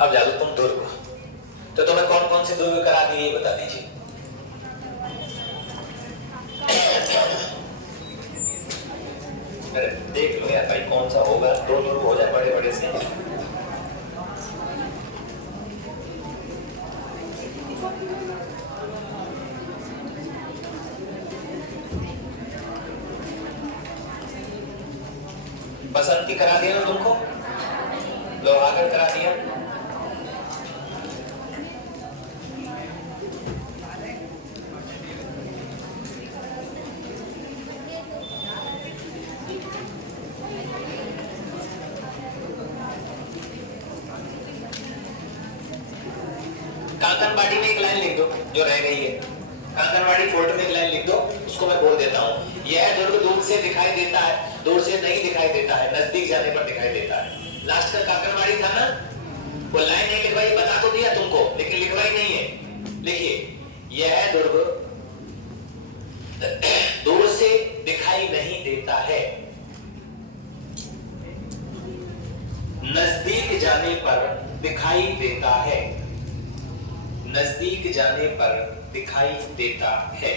अब जाओ तुम दुर्ग, तो तुम्हें कौन कौन से दुर्ग करा दिए ये बता दीजिए। अरे देख लो यार भाई कौन सा होगा, दो दुर्ग हो जाए बड़े बड़े से। बसंती करा दिया ना तुमको, लोहागढ़ करा दिया, कांकरवाड़ी में एक लाइन लिख दो जो रह गई है, कांकरवाड़ी फोर्ट में एक लाइन लिख दो, उसको मैं बोल देता हूँ। यह दुर्ग दूर से दिखाई देता है, दूर से नहीं दिखाई देता है, नजदीक जाने पर दिखाई देता है। लास्ट का कांकरवाड़ी था ना, वो लाइन नहीं लिखवाई, बता तो दिया तुमको लेकिन लिखवाई नहीं है। लिखिए यह दुर्ग दूर से दिखाई नहीं देता है, नजदीक जाने पर दिखाई देता है, नजदीक जाने पर दिखाई देता है,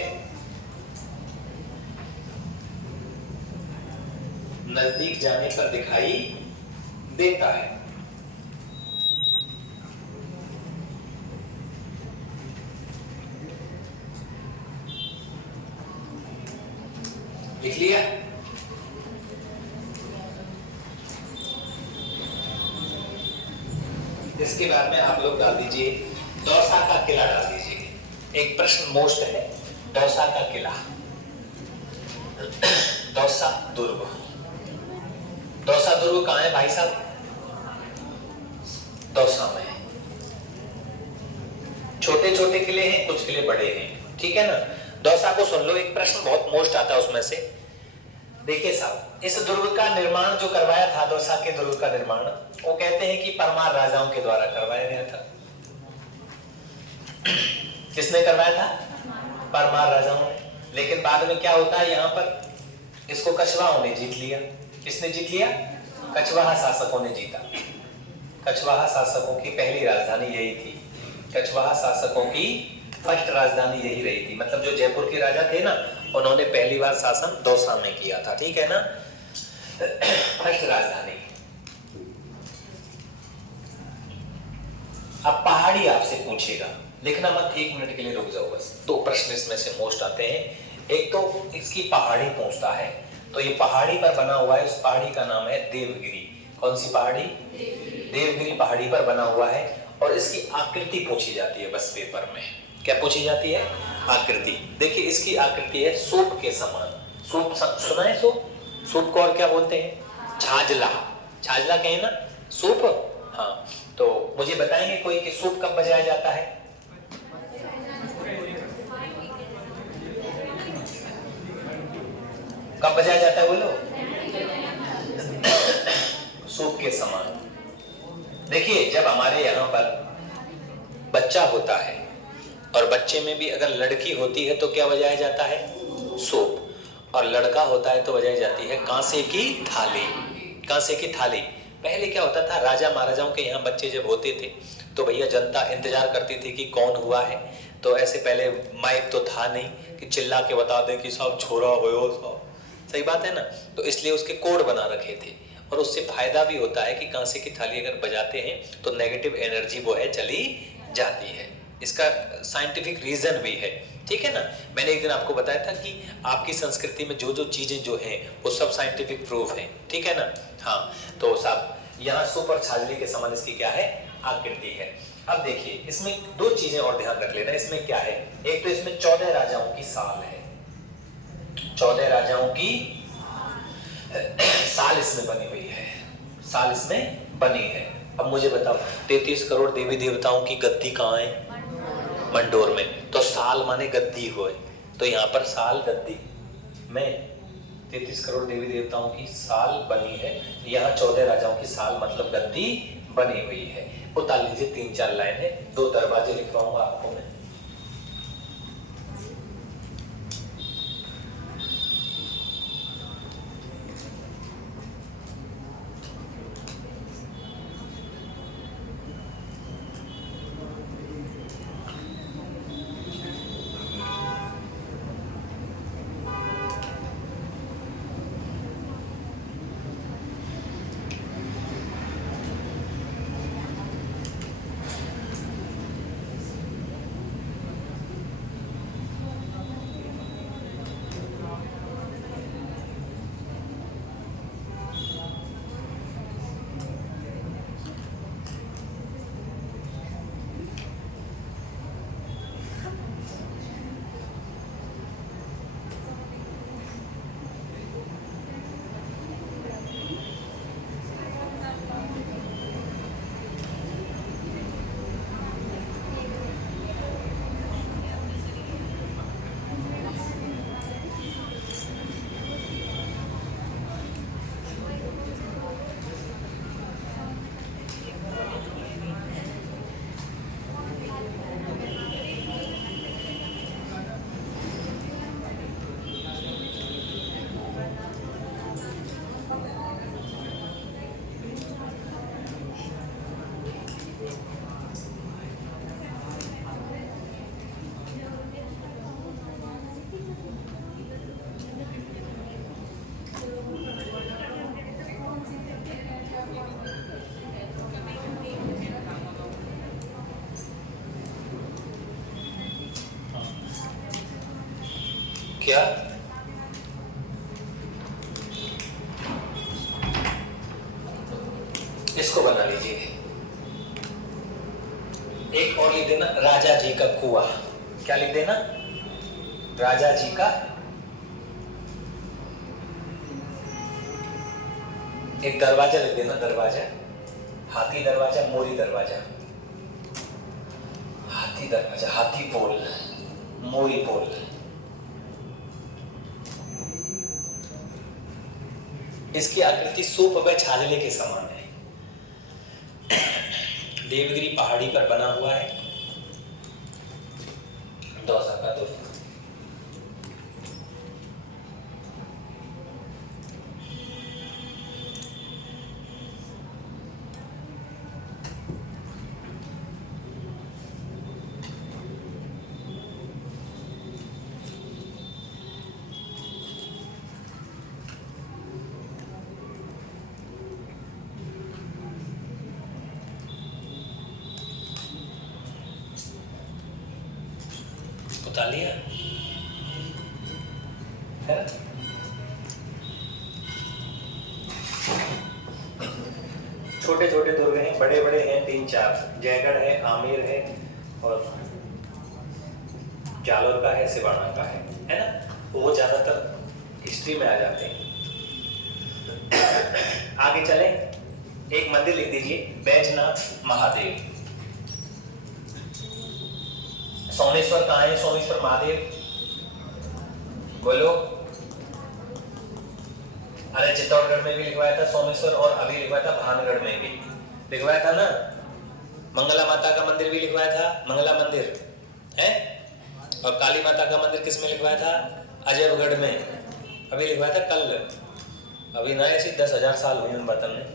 नजदीक जाने पर दिखाई देता है। लिख लिया? इसके बाद में आप लोग डाल दीजिए दौसा का किला डाल दीजिए। एक प्रश्न मोस्ट है, दौसा का किला, दौसा दुर्ग। दौसा दुर्ग कहां है भाई साहब? दौसा में। छोटे छोटे किले हैं, कुछ किले बड़े हैं, ठीक है ना। दौसा को सुन लो, एक प्रश्न बहुत मोस्ट आता है उसमें से। देखिए साहब, इस दुर्ग का निर्माण जो करवाया था, दौसा के दुर्ग का निर्माण, वो कहते हैं कि परमार राजाओं के द्वारा करवाया गया था। किसने करवाया था? परमार राजाओं ने। लेकिन बाद में क्या होता है, यहाँ पर इसको कछवाहों ने जीत लिया। किसने जीत लिया? कछवाहा शासकों ने जीता। कछवाहा शासकों की पहली राजधानी यही थी, कछवाहा शासकों की फर्स्ट राजधानी यही रही थी। मतलब जो जयपुर के राजा थे ना, उन्होंने पहली बार शासन दौसा में किया था, ठीक है ना, फर्स्ट राजधानी। अब पहाड़ी आपसे पूछेगा, लिखना मत, 1 मिनट के लिए रुक जाओ बस। 2 प्रश्न इसमें से मोस्ट आते हैं। एक तो इसकी पहाड़ी पूछता है, तो ये पहाड़ी पर बना हुआ है, उस पहाड़ी का नाम है देवगिरी। कौन सी पहाड़ी? देवगिरी पहाड़ी पर बना हुआ है। और इसकी आकृति पूछी जाती है बस पेपर में। क्या पूछी जाती है? आकृति। देखिए इसकी आकृति है सूप के समान। सूप सुना है? सूप, सूप को और क्या बोलते हैं? छाजला। छाजला कहें ना, सूप। हाँ, तो मुझे बताएंगे कोई कि सूप कब बजाया जाता है? कब बजाया जाता है बोलो? सूप के समान। देखिए जब हमारे यहाँ पर बच्चा होता है और बच्चे में भी अगर लड़की होती है तो क्या बजाया जाता है? सूप। और लड़का होता है तो बजाई जाती है कांसे की थाली। कांसे की थाली। पहले क्या होता था, राजा महाराजाओं के यहाँ बच्चे जब होते थे तो भैया जनता इंतजार करती थी कि कौन हुआ है। तो ऐसे पहले माइक तो था नहीं कि चिल्ला के बता दें कि साहब छोरा हो साहब, सही बात है ना। तो इसलिए उसके कोड बना रखे थे, और उससे फायदा भी होता है कि कांसे की थाली अगर बजाते हैं तो नेगेटिव एनर्जी वो है चली जाती है। इसका साइंटिफिक रीजन भी है, ठीक है ना। मैंने एक दिन आपको बताया था कि आपकी संस्कृति में जो जो चीजें जो हैं वो सब साइंटिफिक प्रूफ हैं, ठीक है ना। हाँ, तो साहब यहाँ सूप और छाजली के समान इसकी क्या है? आकृति है। अब देखिए इसमें 2 चीजें और ध्यान रख लेना। इसमें क्या है, एक तो इसमें 14 राजाओं की साल है, 14 राजाओं की साल इसमें बनी हुई है, साल इसमें बनी है। अब मुझे बताओ 33 करोड़ देवी देवताओं की गद्दी कहाँ है? मंडोर में। तो साल माने गद्दी होए, तो यहाँ पर साल गद्दी में 33 करोड़ देवी देवताओं की साल बनी है, यहाँ 14 राजाओं की साल मतलब गद्दी बनी हुई है। उतार लीजिए 3-4 लाइन है, 2 दरवाजे लिखवाऊंगा आपको मैं। क्या? इसको बना लीजिए। एक और लिख देना, राजा जी का कुआं। क्या लिख देना? राजा जी का। एक दरवाजा लिख देना, दरवाजा। हाथी दरवाजा, मोरी दरवाजा। हाथी दरवाजा, हाथी पोल, मोरी पोल। इसकी आकृति सूप व छाजले के समान है। देवगिरी पहाड़ी पर बना हुआ है। दौसा का दुर्ग। उतार लिया है ना? छोटे छोटे दुर्ग हैं, बड़े बड़े हैं 3-4। जयगढ़ है, आमेर है, और जालोर का है, सिवाना का है ना? वो ज्यादातर हिस्ट्री में आ जाते हैं। आगे चले, एक मंदिर लिख दीजिए, बैजनाथ महादेव। सोमेश्वर कहाँ है? सोमेश्वर महादेव बोलो। अरे चित्तौड़गढ़ में भी लिखवाया था सोमेश्वर, और अभी लिखवाया था भानगढ़ में भी लिखवाया था ना। मंगला माता का मंदिर भी लिखवाया था, मंगला मंदिर है। और काली माता का मंदिर किस में लिखवाया था? अजयगढ़ में अभी लिखवाया था कल। अभी ना ऐसी 10,000 साल हुई उन बर्तन में।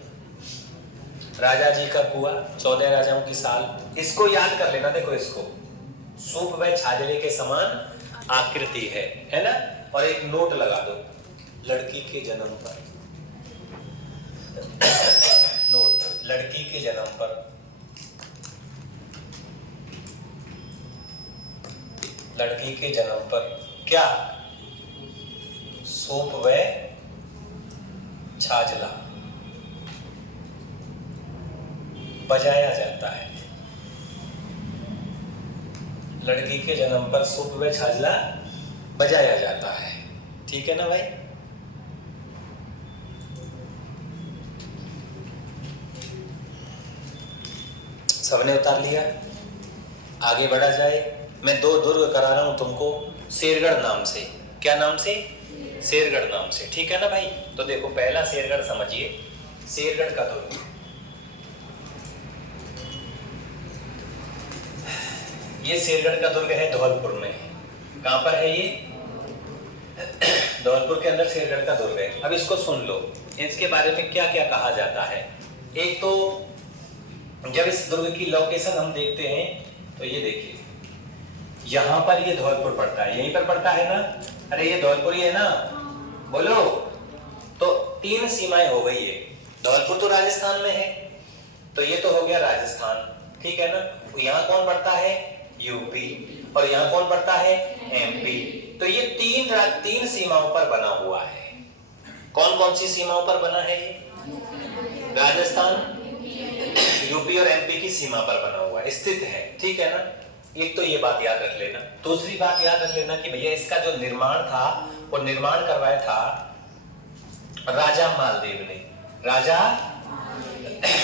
राजा जी का कुआं, 14 राजाओं की साल। इसको याद कर लेना। देखो, इसको सूप व छाजले के समान आकृति है ना? और एक नोट लगा दो, लड़की के जन्म पर। नोट, लड़की के जन्म पर। लड़की के जन्म पर क्या? सूप व छाजला बजाया जाता है। लड़की के जन्म पर सूप व छाजला बजाया जाता है। ठीक है ना भाई? सबने उतार लिया? आगे बढ़ा जाए। मैं 2 दुर्ग करा रहा हूं तुमको, शेरगढ़ नाम से। क्या नाम से? शेरगढ़ नाम से। ठीक है ना भाई? तो देखो, पहला शेरगढ़ समझिए, शेरगढ़ का दुर्ग। ये शेरगढ़ का दुर्ग है धौलपुर में। कहां पर है ये? धौलपुर के अंदर शेरगढ़ का दुर्ग है। अब इसको सुन लो, इसके बारे में क्या क्या कहा जाता है। एक तो जब इस दुर्ग की लोकेशन हम देखते हैं तो ये देखिए, यहां पर ये धौलपुर पड़ता है, यहीं पर पड़ता है ना? अरे ये धौलपुर ही है ना? बोलो। तो 3 सीमाएं हो गई है। धौलपुर तो राजस्थान में है, तो ये तो हो गया राजस्थान। ठीक है ना? तो यहाँ कौन पड़ता है? यूपी। और यहाँ कौन पड़ता है? एमपी। तो ये 3 सीमाओं पर बना हुआ है। कौन कौन सी सीमाओं पर बना है ये? राजस्थान, यूपी और एमपी की सीमा पर बना हुआ है, स्थित है। ठीक है ना? एक तो ये बात याद रख लेना। दूसरी बात याद रख लेना कि भैया इसका जो निर्माण था, वो निर्माण करवाया था राजा मालदेव ने। राजा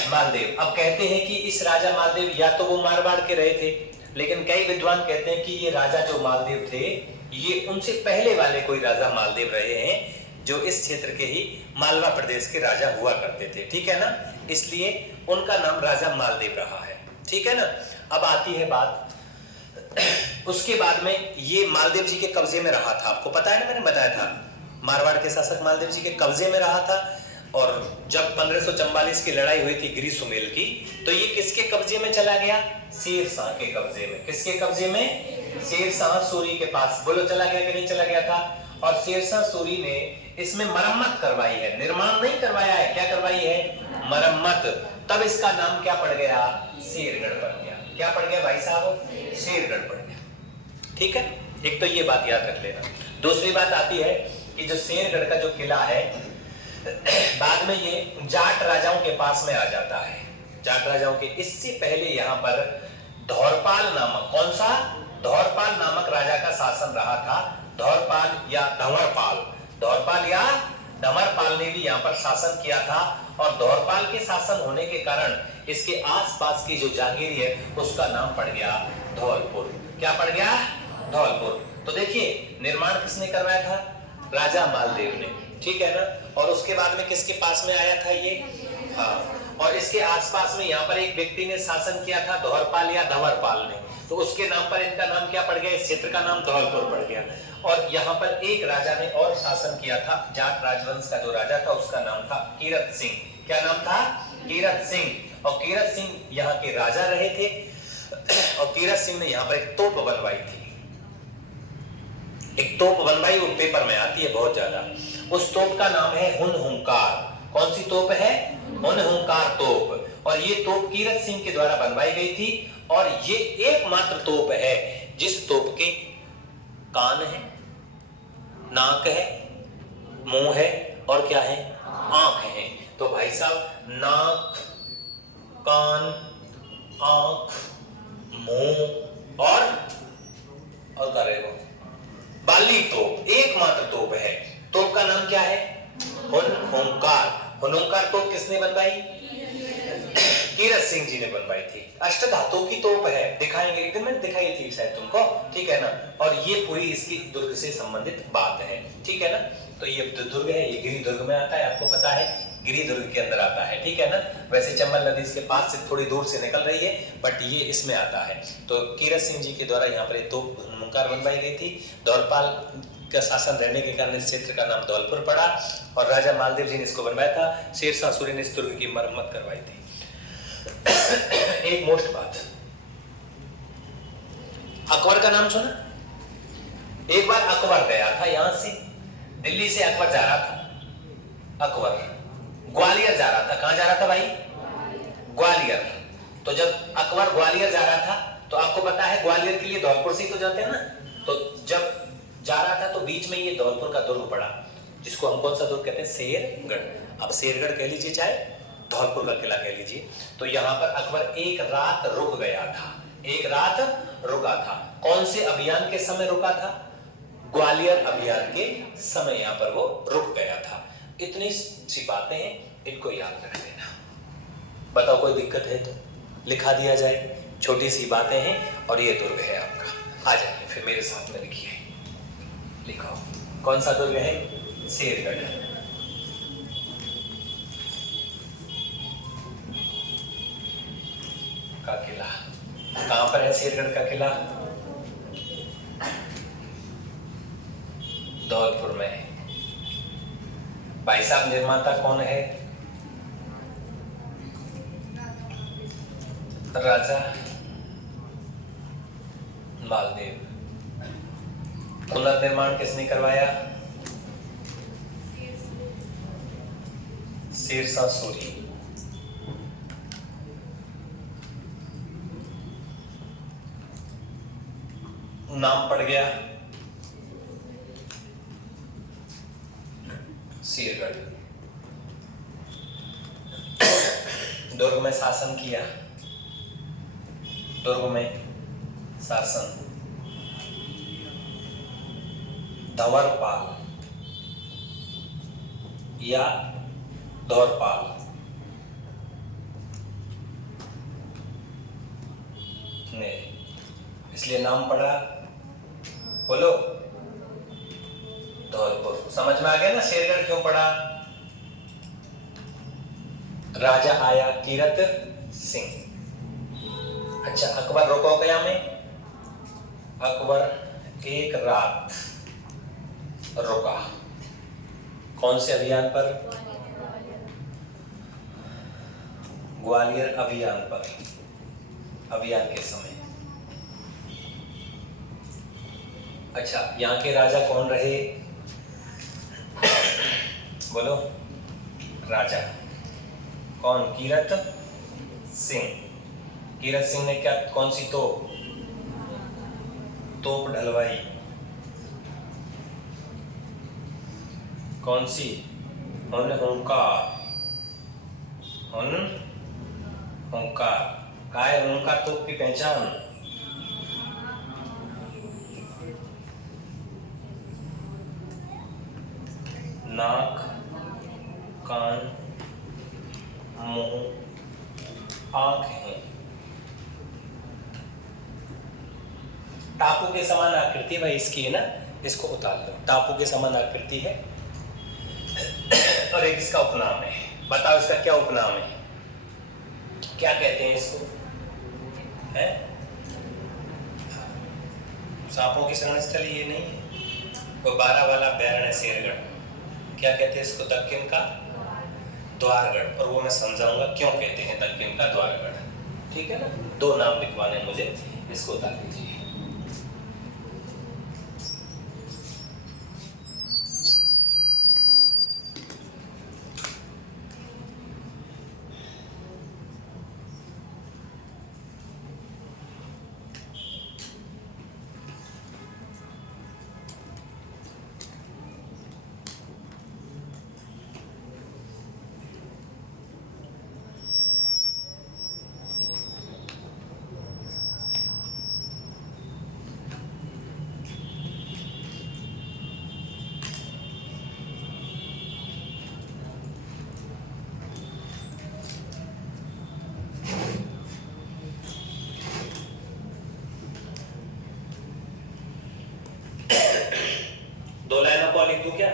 मालदेव। अब कहते हैं कि इस राजा मालदेव या तो वो मारवाड़ के रहे थे, लेकिन कई विद्वान कहते हैं कि ये राजा जो मालदेव थे, ये उनसे पहले वाले कोई राजा मालदेव रहे हैं, जो इस क्षेत्र के ही मालवा प्रदेश के राजा हुआ करते थे। ठीक है ना? इसलिए उनका नाम राजा मालदेव रहा है। ठीक है ना? अब आती है बात, उसके बाद में ये मालदेव जी के कब्जे में रहा था। आपको पता है ना, मैंने बताया था मारवाड़ के शासक मालदेव जी के कब्जे में रहा था। और जब 1544 की लड़ाई हुई थी गिरी सुमेल की, तो ये किसके कब्जे में चला गया? शेरशाह के कब्जे में। किसके कब्जे में? शेरशाह सूरी के पास। बोलो, चला गया कि नहीं चला गया था? और शेरशाह सूरी ने इसमें मरम्मत करवाई है, निर्माण नहीं करवाया है। क्या करवाई है? मरम्मत। तब इसका नाम क्या पड़ गया? शेरगढ़ पड़ गया। क्या पड़ गया भाई साहब? शेरगढ़ पड़ गया। ठीक है? एक तो ये बात याद रख लेना। दूसरी बात आती है कि जो शेरगढ़ का जो किला है बाद में ये जाट राजाओं के पास में आ जाता है। जाट राजाओं के इससे पहले यहाँ पर धौरपाल नामक, कौन सा? धौरपाल नामक राजा का शासन रहा था। धौरपाल या धंवरपाल, धौरपाल या धंवरपाल ने भी यहाँ पर शासन किया था। और धौरपाल के शासन होने के कारण इसके आसपास की जो जागीर है उसका नाम पड़ गया धौलपुर। क्या पड़ गया? धौलपुर। तो देखिए निर्माण किसने करवाया था? राजा मालदेव ने, ठीक है ना। और उसके बाद में किसके पास में आया था ये? हाँ, और इसके आसपास में यहाँ पर एक व्यक्ति ने शासन किया था, धौरपाल या धंवरपाल ने, तो उसके नाम पर इनका नाम क्या पड़ गया? इस क्षेत्र का नाम धौलपुर पड़ गया। और यहाँ पर एक राजा ने और शासन किया था, जाट राजवंश का जो राजा था उसका नाम था कीरत सिंह। क्या नाम था? कीरत सिंह। और कीरत सिंह यहाँ के राजा रहे थे। और कीरत सिंह ने यहाँ पर एक तोप बनवाई थी, एक तोप बनवाई, वो पेपर में आती है बहुत ज्यादा। उस तोप का नाम है हुनहुंकार। कौन सी तोप है? हुनहुंकार तोप। और ये तोप कीरत सिंह के द्वारा बनवाई गई थी। और ये एकमात्र तोप है जिस तोप के कान है, नाक है, मुंह है और क्या है? आंख है। तो भाई साहब नाक, कान, आंख, मुंह और क्या रहेगा? बाली तोप, एकमात्र तोप है। तोप का नाम क्या है? हुनहुंकार। हुनहुंकार तोप किसने बनवाई? कीरत सिंह जी ने बनवाई थी। अष्टधातु की तोप है, दिखाएंगे एक दिन, मैंने दिखाई थी शायद तुमको, ठीक है ना। और ये पूरी इसकी दुर्ग से संबंधित बात है, ठीक है ना। तो ये दुर्ग है, ये गिरी दुर्ग में आता है, आपको पता है गिरी दुर्ग के अंदर आता है, ठीक है ना। वैसे चंबल नदी इसके पास से थोड़ी दूर से निकल रही है, बट ये इसमें आता है। तो कीरत सिंह जी के द्वारा यहाँ पर तोप हुनहुंकार बनवाई गई थी। धौलपाल का शासन रहने के कारण इस क्षेत्र का नाम धौलपुर पड़ा। और राजा मालदेव जी ने इसको बनवाया था। शेरशाह सूरी ने इस दुर्ग की मरम्मत करवाई थी। एक मोस्ट बात, अकबर का नाम सुना? एक बार अकबर गया था, यहां से दिल्ली से अकबर जा रहा था। अकबर ग्वालियर जा रहा था। कहां जा रहा था भाई? ग्वालियर। तो जब अकबर ग्वालियर जा रहा था, तो आपको पता है ग्वालियर के लिए धौलपुर से ही तो जाते हैं ना। तो जब जा रहा था तो बीच में ये धौलपुर का दुर्ग पड़ा, जिसको हम कौन सा दुर्ग कहते हैं? शेरगढ़। अब शेरगढ़ कह लीजिए चाहे धौलपुर का किला कह लीजिए। तो यहाँ पर अकबर एक रात रुक गया था, एक रात रुका था। कौन से अभियान के समय रुका था? ग्वालियर अभियान के समय यहाँ पर वो रुक गया था। इतनी सी बातें हैं, इनको याद रख लेना। बताओ कोई दिक्कत है तो लिखा दिया जाए। छोटी सी बातें हैं और ये दुर्ग है आपका। आ जाइए फिर मेरे साथ में लिखिए, लिखो कौन सा दुर्ग है? शेरगढ़। का किला कहां पर है? शेरगढ़ का किला धौलपुर में। भाई साहब निर्माता कौन है? राजा मालदेव। पुनर्निर्माण किसने करवाया? शेरशाह सूरी। नाम पड़ गया शेरगढ़। दुर्ग में शासन किया, दुर्ग में शासन धंवरपाल या धौरपाल ने, इसलिए नाम पड़ा, बोलो, धौलपुर। समझ में आ गया ना शेरगढ़ क्यों पड़ा? राजा आया कीरत सिंह। अच्छा, अकबर रुको गया में? अकबर एक रात रुका। कौन से अभियान पर? ग्वालियर अभियान पर, अभियान के समय। अच्छा, यहाँ के राजा कौन रहे? बोलो, राजा कौन? कीरत सिंह। कीरत सिंह ने क्या, कौन सी तोप ढलवाई? कौन सी? हुन हुंकार, हुन हुंकार। काय हुंकार तोप की पहचान? नाक, कान, मुंह, आंखें। टापू के समान आकृति भाई इसकी है ना, इसको उतार लो। टापू के समान आकृति है और एक इसका उपनाम है। बताओ इसका क्या उपनाम है? क्या कहते हैं इसको? है सांपों की शरण स्थल ये नहीं है, वो 12 वाला बैरण है शेरगढ़। क्या कहते हैं इसको? दक्कन का द्वारगढ़। और वो मैं समझाऊंगा क्यों कहते हैं दक्कन का द्वारगढ़। ठीक है ना? 2 नाम लिखवाने मुझे, इसको बता दीजिए। लिख दूं क्या?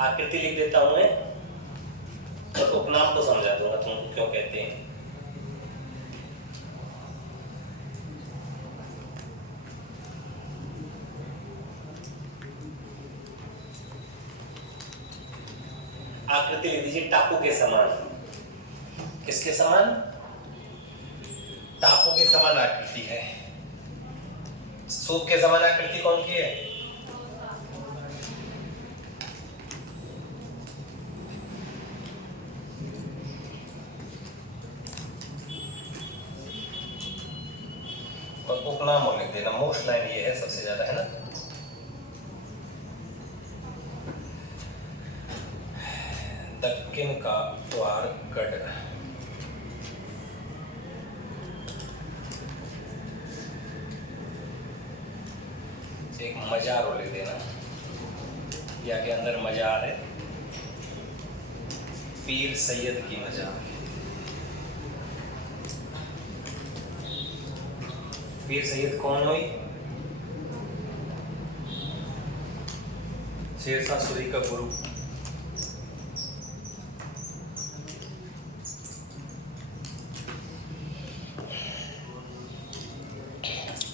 आकृति लिख देता हूं मैं और उपनाम को समझा दूंगा तुमको क्यों कहते हैं। आकृति लिख दीजिए टापू के समान। किसके समान? टापू के समान आकृति है। सूप के समान आकृति कौन की है? और उपनाम और लिख देना। मोस्ट लाइन ये है सबसे ज्यादा, है ना? दक्कन का द्वारगढ़। एक मजार लिख देना, या के अंदर मजार है, पीर सैयद की मजार। पीर सैयद कौन हुई? शेरशाह सूरी का गुरु।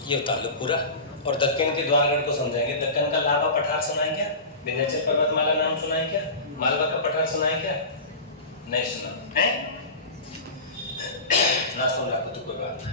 ये उतार लो पूरा। और दक्कन के द्वारगढ़ को समझाएंगे। दक्कन का लाभा पठार सुनाएं क्या? विंध्याचल पर्वतमाला नाम सुनाएं क्या? मालवा का पठार सुनाएं क्या? नहीं सुना है? ना सुन रहा तो कोई बात नहीं।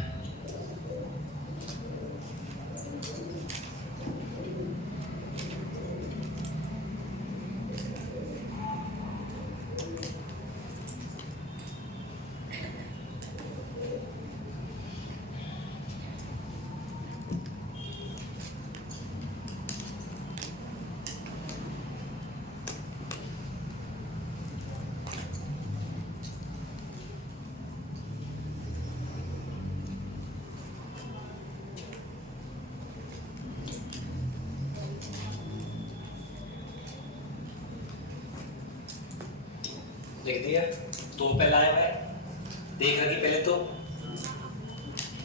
लिख दिया? तो पहला आया है, देख रखी पहले तो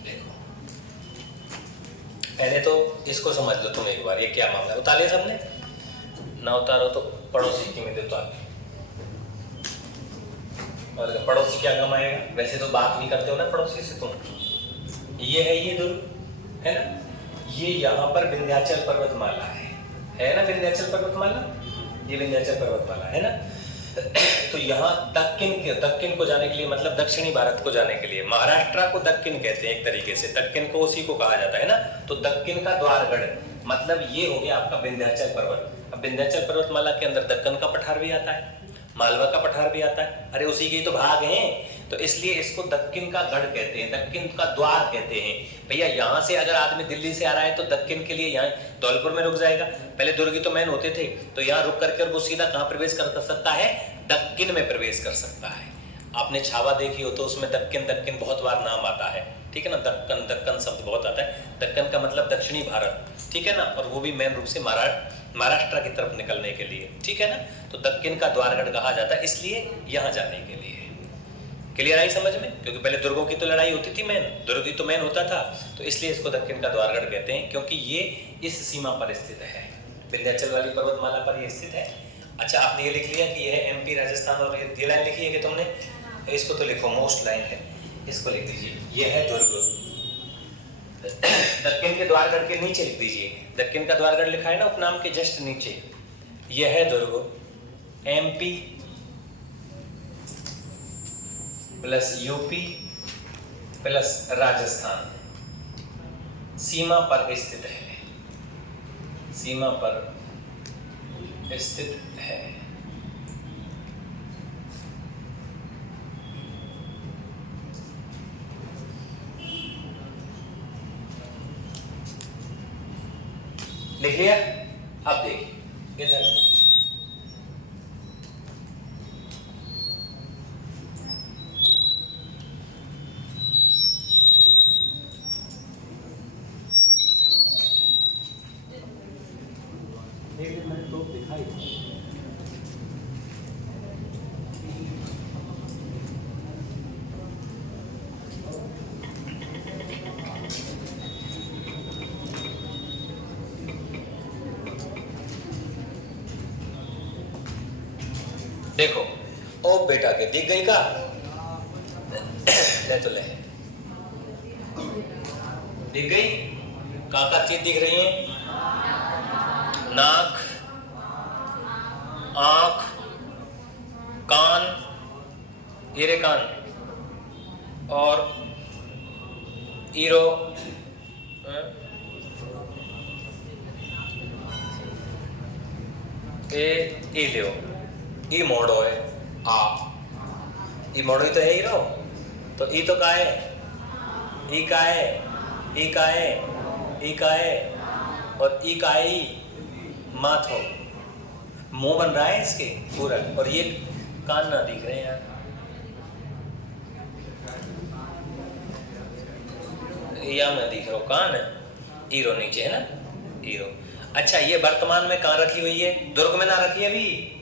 देखो। पहले तो इसको समझ लो तुम एक बार, ये क्या मामला है। उतार लिया सबने? ना उतारो तो पड़ोसी की में दे उतार। और पड़ोसी क्या कमाएगा? वैसे तो बात भी करते हो ना पड़ोसी से तुम। ये है, ये दूर है ना? ये यहाँ पर विंध्याचल पर्वतमाला है ना? विंध्याचल पर्वतमाला, ये विंध्याचल पर्वतमाला है ना? तो यहाँ दक्कन को जाने के लिए, मतलब दक्षिणी भारत को जाने के लिए, महाराष्ट्र को दक्कन कहते हैं एक तरीके से, दक्कन को उसी को कहा जाता है ना। तो दक्कन का द्वारगढ़ मतलब ये हो गया आपका विंध्याचल पर्वत। अब विंध्याचल पर्वतमाला के अंदर दक्कन का पठार भी आता है, मालवा का पठार भी आता है। अरे उसी के तो भाग हैं। तो इसलिए इसको दक्कन का गढ़ कहते हैं, दक्कन का द्वार कहते हैं। भैया यहाँ से अगर आदमी दिल्ली से आ रहा है तो दक्कन के लिए यहाँ धौलपुर में रुक जाएगा। पहले दुर्ग ही तो मैन होते थे, तो यहाँ रुक करके वो सीधा कहाँ प्रवेश कर सकता है, दक्कन में प्रवेश कर सकता है। आपने छावा देखी हो तो उसमें दक्कन दक्कन बहुत बार नाम आता है, ठीक है ना। दक्कन दक्कन शब्द बहुत आता है, दक्कन का मतलब दक्षिणी भारत, ठीक है ना, और वो भी मेन रूप से महाराष्ट्र की तरफ निकलने के लिए, ठीक है ना। तो दक्कन का द्वारगढ़ कहा जाता है इसलिए यहाँ जाने के लिए। क्लियर आई समझ में? क्योंकि पहले दुर्गों की तो लड़ाई होती थी, मेन दुर्ग ही तो मेन होता था, तो इसलिए इसको दक्कन का द्वारगढ़ कहते हैं, क्योंकि ये इस सीमा पर स्थित है, विंध्याचल वाली पर्वतमाला पर ये स्थित है। अच्छा, आपने ये लिख लिया कि यह एमपी राजस्थान, और ये लाइन लिखी है कि तुमने, इसको तो लिखो, मोस्ट लाइन है, इसको लिख दीजिए, यह है दुर्ग। दक्कन के द्वारगढ़ के नीचे लिख दीजिए, दक्कन का द्वारगढ़ लिखा है ना उपनाम के जस्ट नीचे, यह है Durg MP plus UP plus Rajasthan सीमा पर स्थित है, सीमा पर स्थित है। लिख लिया? अब देखिए इधर मैंने तो दिखाई, देखो ओ बेटा के दिख गई का, ले तो ले, दिख गई, का चीज दिख रही है, नाक, आंख, कान, ये रे कान, और ईरो, ए लियो, ई मोड़ो है, आ ई मोड़ो ही तो है हीरो, तो ई तो का है, ई का है, ई का है, ई का है, और ई का है, माथो, मुंह बन रहा है इसके पूरा, और ये कान ना दिख रहे हैं यार, या मैं दिख रहा हूँ कान है, हीरो नीचे है ना, हीरो। अच्छा, ये वर्तमान में कहाँ रखी हुई है, दुर्ग में ना रखी है अभी,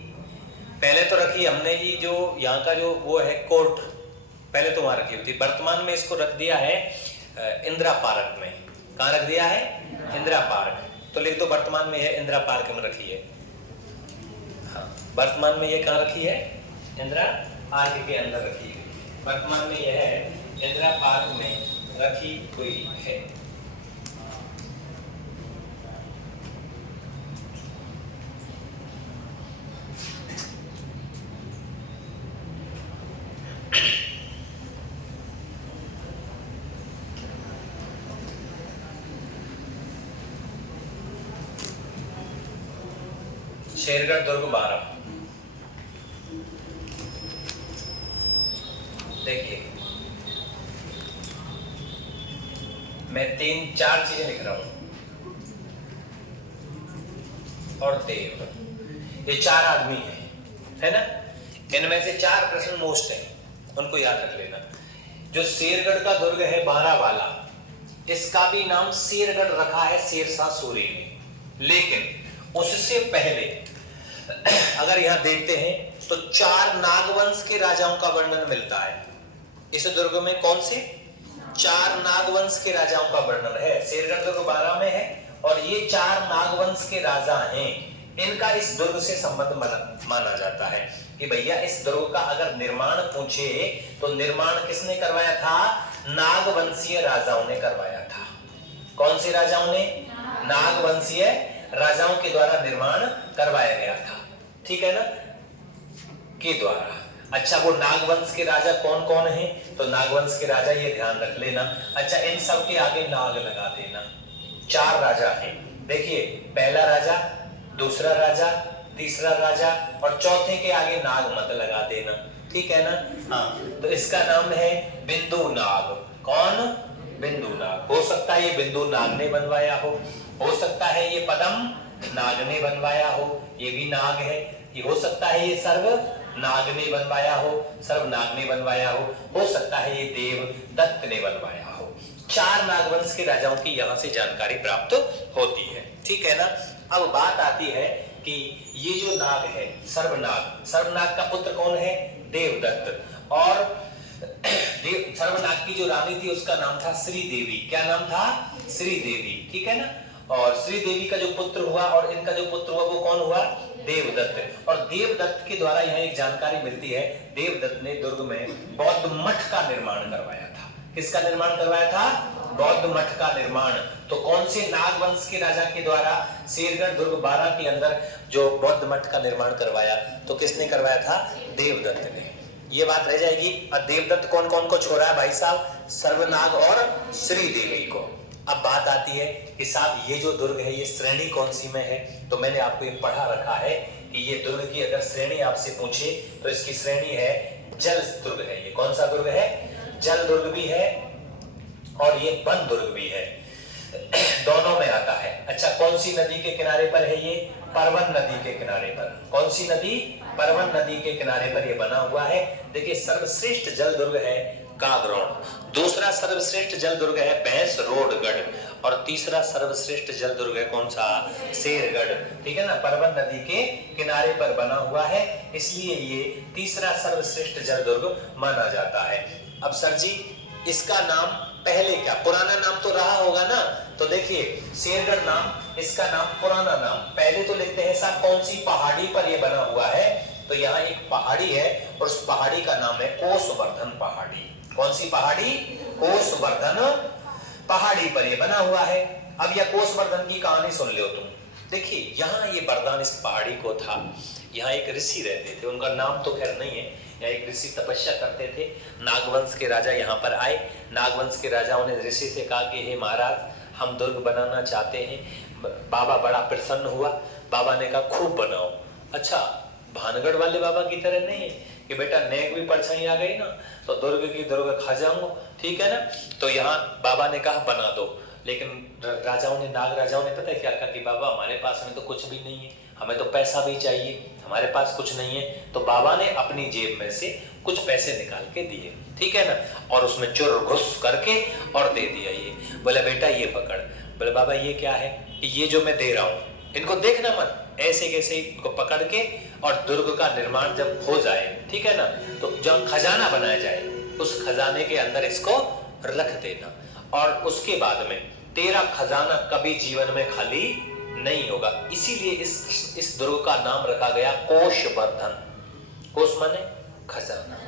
पहले तो रखी हमने, ये जो यहाँ का जो वो है कोर्ट, पहले तो वहां रखी हुई थी, वर्तमान में इसको रख दिया है इंदिरा पार्क में। कहाँ रख दिया है? इंदिरा पार्क, तो लिख दो वर्तमान में है इंदिरा पार्क में रखी है। हाँ, वर्तमान में ये कहाँ रखी है? इंदिरा पार्क के अंदर रखी है, वर्तमान में यह है इंदिरा पार्क में रखी हुई है। शेरगढ़ दुर्ग 12, देखिए मैं 3-4 चीजें लिख रहा हूं, और देव, ये 4 आदमी है ना, इनमें से 4 प्रश्न मोस्ट है, उनको याद रख लेना। जो शेरगढ़ का दुर्ग है 12 वाला, इसका भी नाम शेरगढ़ रखा है शेरशाह सूरी ने, लेकिन उससे पहले अगर यहां देखते हैं तो 4 नागवंश के राजाओं का वर्णन मिलता है इस दुर्ग में। कौन से? 4 नागवंश के राजाओं का वर्णन है, शेरगढ़ दुर्ग 12 में है, और ये 4 नागवंश के राजा हैं, इनका इस दुर्ग से संबंध माना जाता है कि भैया इस दुर्ग का अगर निर्माण पूछे तो निर्माण किसने करवाया था? नागवंशीय राजाओं ने करवाया था। कौन से राजाओं ने? नागवंशीय राजाओं के द्वारा निर्माण करवाया गया था, ठीक है ना, के द्वारा। अच्छा, वो नागवंश के राजा कौन कौन हैं? तो नागवंश के राजा ये ध्यान रख लेना। अच्छा, इन सब के आगे नाग लगा देना। 4 राजा हैं, देखिए, पहला राजा, दूसरा राजा, तीसरा राजा, और चौथे के आगे नाग मत लगा देना। ठीक है ना। हाँ, तो इसका नाम है बिंदु नाग। कौन? बिंदु नाग। हो सकता है ये बिंदु नाग ने बनवाया हो सकता है ये पदम नाग ने बनवाया हो, ये भी नाग है। ये हो सकता है ये सर्व नाग ने बनवाया हो, सर्व नाग ने बनवाया हो सकता है ये देव दत्त ने बनवाया हो। 4 नागवंश के राजाओं की यहां से जानकारी प्राप्त होती है, ठीक है ना। अब बात आती है कि ये जो नाग है सर्वनाग, सर्वनाग का पुत्र कौन है? देवदत्त। और सर्वनाग की जो रानी थी उसका नाम था श्रीदेवी। क्या नाम था? श्रीदेवी, ठीक है ना। और श्रीदेवी का जो पुत्र हुआ और इनका जो पुत्र हुआ वो कौन हुआ? देवदत्त। और देवदत्त के द्वारा यहाँ एक जानकारी मिलती है, देवदत्त ने दुर्ग में बौद्ध मठ का निर्माण करवाया था। किसका निर्माण करवाया था? बौद्ध मठ का निर्माण। तो कौन से नागवंश के राजा के द्वारा शेरगढ़ दुर्ग 12 के अंदर जो बौद्ध मठ का निर्माण करवाया, तो किसने करवाया था? देवदत्त ने। ये बात रह जाएगी। और देवदत्त कौन कौन को छोड़ा है भाई साहब? सर्वनाग और श्रीदेवी को। अब बात आती है कि साहब ये जो दुर्ग है ये श्रेणी कौन सी में है? तो मैंने आपको ये पढ़ा रखा है कि ये दुर्ग की अगर श्रेणी आपसे पूछे तो इसकी श्रेणी है जल दुर्ग है। ये कौन सा दुर्ग है? जल दुर्ग भी है और ये वन दुर्ग भी है, दोनों में आता है। अच्छा, कौन सी नदी के किनारे पर है ये? परवन नदी के किनारे पर। कौन सी नदी? परवन नदी के किनारे पर ये बना हुआ है। देखिए, सर्वश्रेष्ठ जल दुर्ग है कागरोण, दूसरा सर्वश्रेष्ठ जल दुर्ग है भैंस रोडगढ़, और तीसरा सर्वश्रेष्ठ जल दुर्ग है कौन सा? शेरगढ़, ठीक है ना। परवन नदी के किनारे पर बना हुआ है, इसलिए ये तीसरा सर्वश्रेष्ठ जल दुर्ग माना जाता है। अब सर जी, इसका नाम पहले क्या, पुराना नाम तो रहा होगा ना? तो देखिए, शेरगढ़ नाम, इसका नाम पुराना नाम। पहले तो लिखते हैं साहब कौन सी पहाड़ी पर ये बना हुआ है? तो यहाँ एक पहाड़ी है और उस पहाड़ी का नाम है कोसवर्धन पहाड़ी। कौन सी पहाड़ी? कोसवर्धन पहाड़ी पर ये बना हुआ है। अब यह कोसवर्धन की कहानी सुन लो तुम। देखिए, यहाँ ये वरदान इस पहाड़ी को था। यहाँ एक ऋषि रहते थे, उनका नाम तो खैर नहीं है। यहाँ एक ऋषि तपस्या करते थे। नागवंश के राजा यहाँ पर आए। नागवंश के राजाओं ने ऋषि से कहा कि हे महाराज, हम दुर्ग बनाना चाहते हैं। बाबा बड़ा प्रसन्न हुआ। बाबा ने कहा खूब बनाओ। अच्छा, भानगढ़ वाले बाबा की तरह नहीं है कि बेटा नेक भी परछाई आ गई ना तो दुर्ग की दुर्ग खा जाऊंगा, ठीक है ना। तो यहाँ बाबा ने कहा बना दो, लेकिन राजाओं ने, नाग राजाओं ने पता है क्या कहा कि बाबा हमारे पास में तो कुछ भी नहीं है, हमें तो पैसा भी चाहिए, हमारे पास कुछ नहीं है। तो बाबा ने अपनी जेब में से कुछ पैसे निकाल के दिए, ठीक है ना, और उसमें चुर घुस करके और दे दिया। ये बोला बेटा ये पकड़। बोले बाबा ये क्या है? ये जो मैं दे रहा हूँ इनको देखना मत, ऐसे कैसे इनको पकड़ के, और दुर्ग का निर्माण जब हो जाए, ठीक है ना, तो जब खजाना बनाया जाए उस खजाने के अंदर इसको रख देना, और उसके बाद में तेरा खजाना कभी जीवन में खाली नहीं होगा। इसीलिए इस दुर्ग का नाम रखा गया कोशवर्धन। कोश माने खजाना,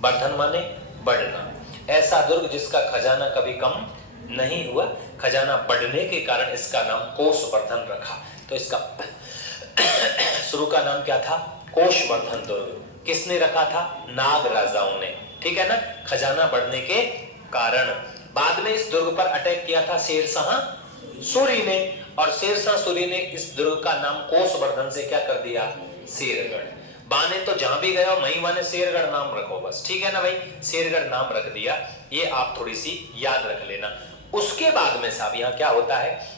वर्धन माने बढ़ना। ऐसा दुर्ग जिसका खजाना कभी कम नहीं हुआ, खजाना बढ़ने के कारण इसका नाम कोशवर्धन रखा। तो इसका शुरू का नाम क्या था? कोशवर्धन दुर्ग। किसने रखा था? नाग राजाओं ने, ठीक है ना, खजाना बढ़ने के कारण। बाद में इस दुर्ग पर अटैक किया था शेरशाह सूरी ने, और शेरशाह सूरी ने इस दुर्ग का नाम कोशवर्धन से क्या कर दिया? शेरगढ़। बाने तो जहां भी गए वहीं माने शेरगढ़ नाम रखो बस, ठीक है ना भाई, शेरगढ़ नाम रख दिया। ये आप थोड़ी सी याद रख लेना। उसके बाद में साहब यहाँ क्या होता है,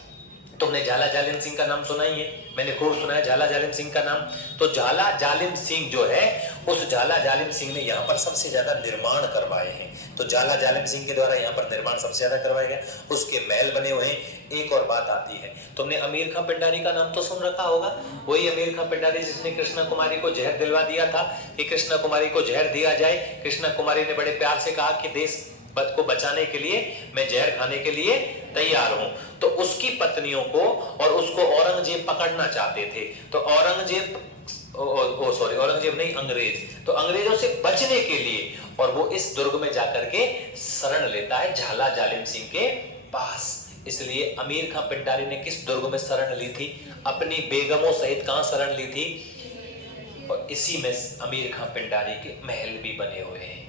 तुमने झाला जालिम सिंह का नाम सुना ही है, मैंने खूब सुना है झाला जालिम सिंह का नाम। तो झाला जालिम सिंह जो है, उस झाला जालिम सिंह ने यहाँ पर सबसे ज्यादा निर्माण करवाए हैं। तो झाला जालिम सिंह के द्वारा यहाँ पर निर्माण सबसे ज्यादा करवाया गया, उसके महल बने हुए हैं। एक और बात आती है, तुमने अमीर खां पिंडारी का नाम तो सुन रखा होगा। वही अमीर खां पिंडारी जिसने कृष्णा कुमारी को जहर दिलवा दिया था कि कृष्णा कुमारी को जहर दिया जाए। कृष्णा कुमारी ने बड़े प्यार से कहा कि देश को बचाने के लिए मैं जहर खाने के लिए तैयार हूं। तो उसकी पत्नियों को और उसको औरंगजेब पकड़ना चाहते थे। तो औरंगजेब नहीं, अंग्रेज। तो अंग्रेजों से बचने के लिए और वो इस दुर्ग में जाकर के शरण लेता है झाला जालिम सिंह के पास। इसलिए अमीर खां पिंडारी ने किस दुर्ग में शरण ली थी? अपनी बेगमों सहित कहां शरण ली थी? और इसी में अमीर खां पिंडारी के महल भी बने हुए हैं।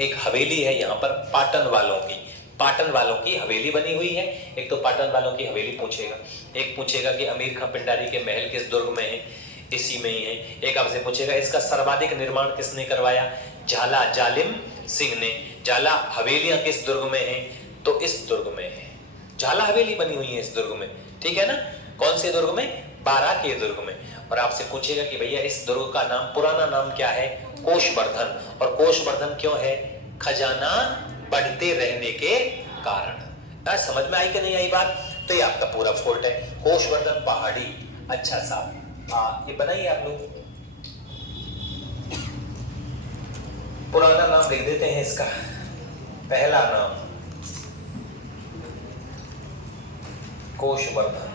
एक हवेली है यहाँ पर पाटन वालों की, पाटन वालों की हवेली बनी हुई है। एक तो पाटन वालों की हवेली पूछेगा, एक पूछेगा कि अमीर खां पिंडारी के महल किस दुर्ग में है, इसी में ही है। एक आपसे पूछेगा इसका सर्वाधिक निर्माण किसने करवाया, झाला जालिम सिंह ने। झाला हवेलियां किस दुर्ग में है? तो इस दुर्ग में है। झाला हवेली बनी हुई है इस दुर्ग में, ठीक है ना। कौन से दुर्ग में? बारां के दुर्ग में। और आपसे पूछेगा कि भैया इस दुर्ग का नाम, पुराना नाम क्या है? कोषवर्धन। और कोषवर्धन क्यों है? खजाना बढ़ते रहने के कारण। समझ में आई कि नहीं आई बात? तो ये आपका पूरा फोल्ट है, कोषवर्धन पहाड़ी। अच्छा साहब, ये बनाइए आप लोग, पुराना नाम लिख देते हैं इसका। पहला नाम कोषवर्धन।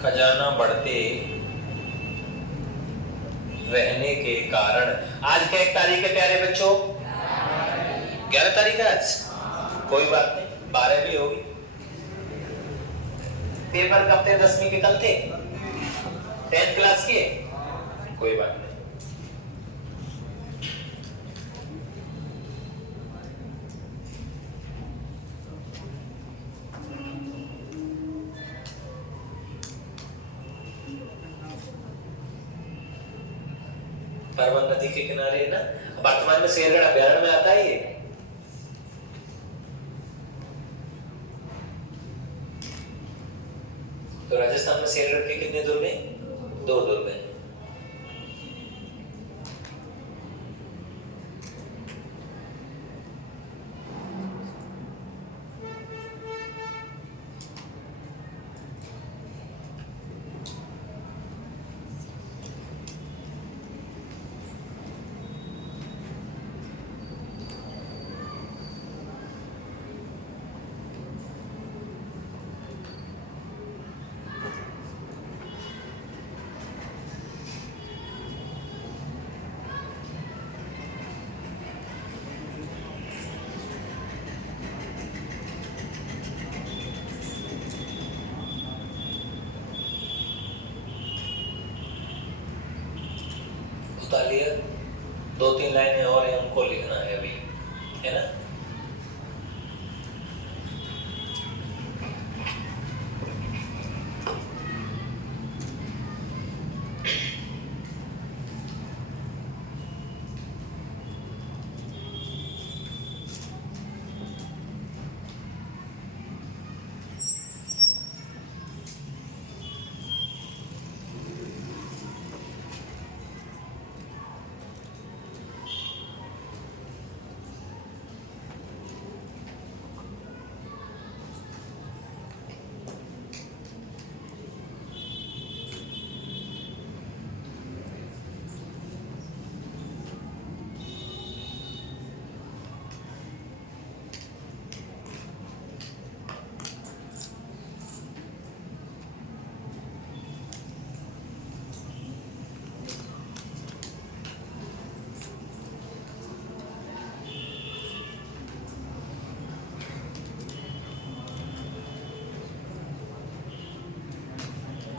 खजाना बढ़ते रहने के कारण। आज क्या एक तारीख है प्यारे बच्चों? 11 तारीख है आज। कोई बात नहीं, 12 भी होगी। पेपर कब थे? 10वीं के कल थे, 10th क्लास के। कोई बात नहीं। परवन नदी के किनारे है ना, वर्तमान में शेरगढ़ अभ्यारण्य में आता है ये। तो राजस्थान में शेरगढ़ के कितने दुर्ग हैं? 2 दुर्ग हैं। लिया, 2-3 लाइनें और हैं, उनको लिखना है अभी, है ना।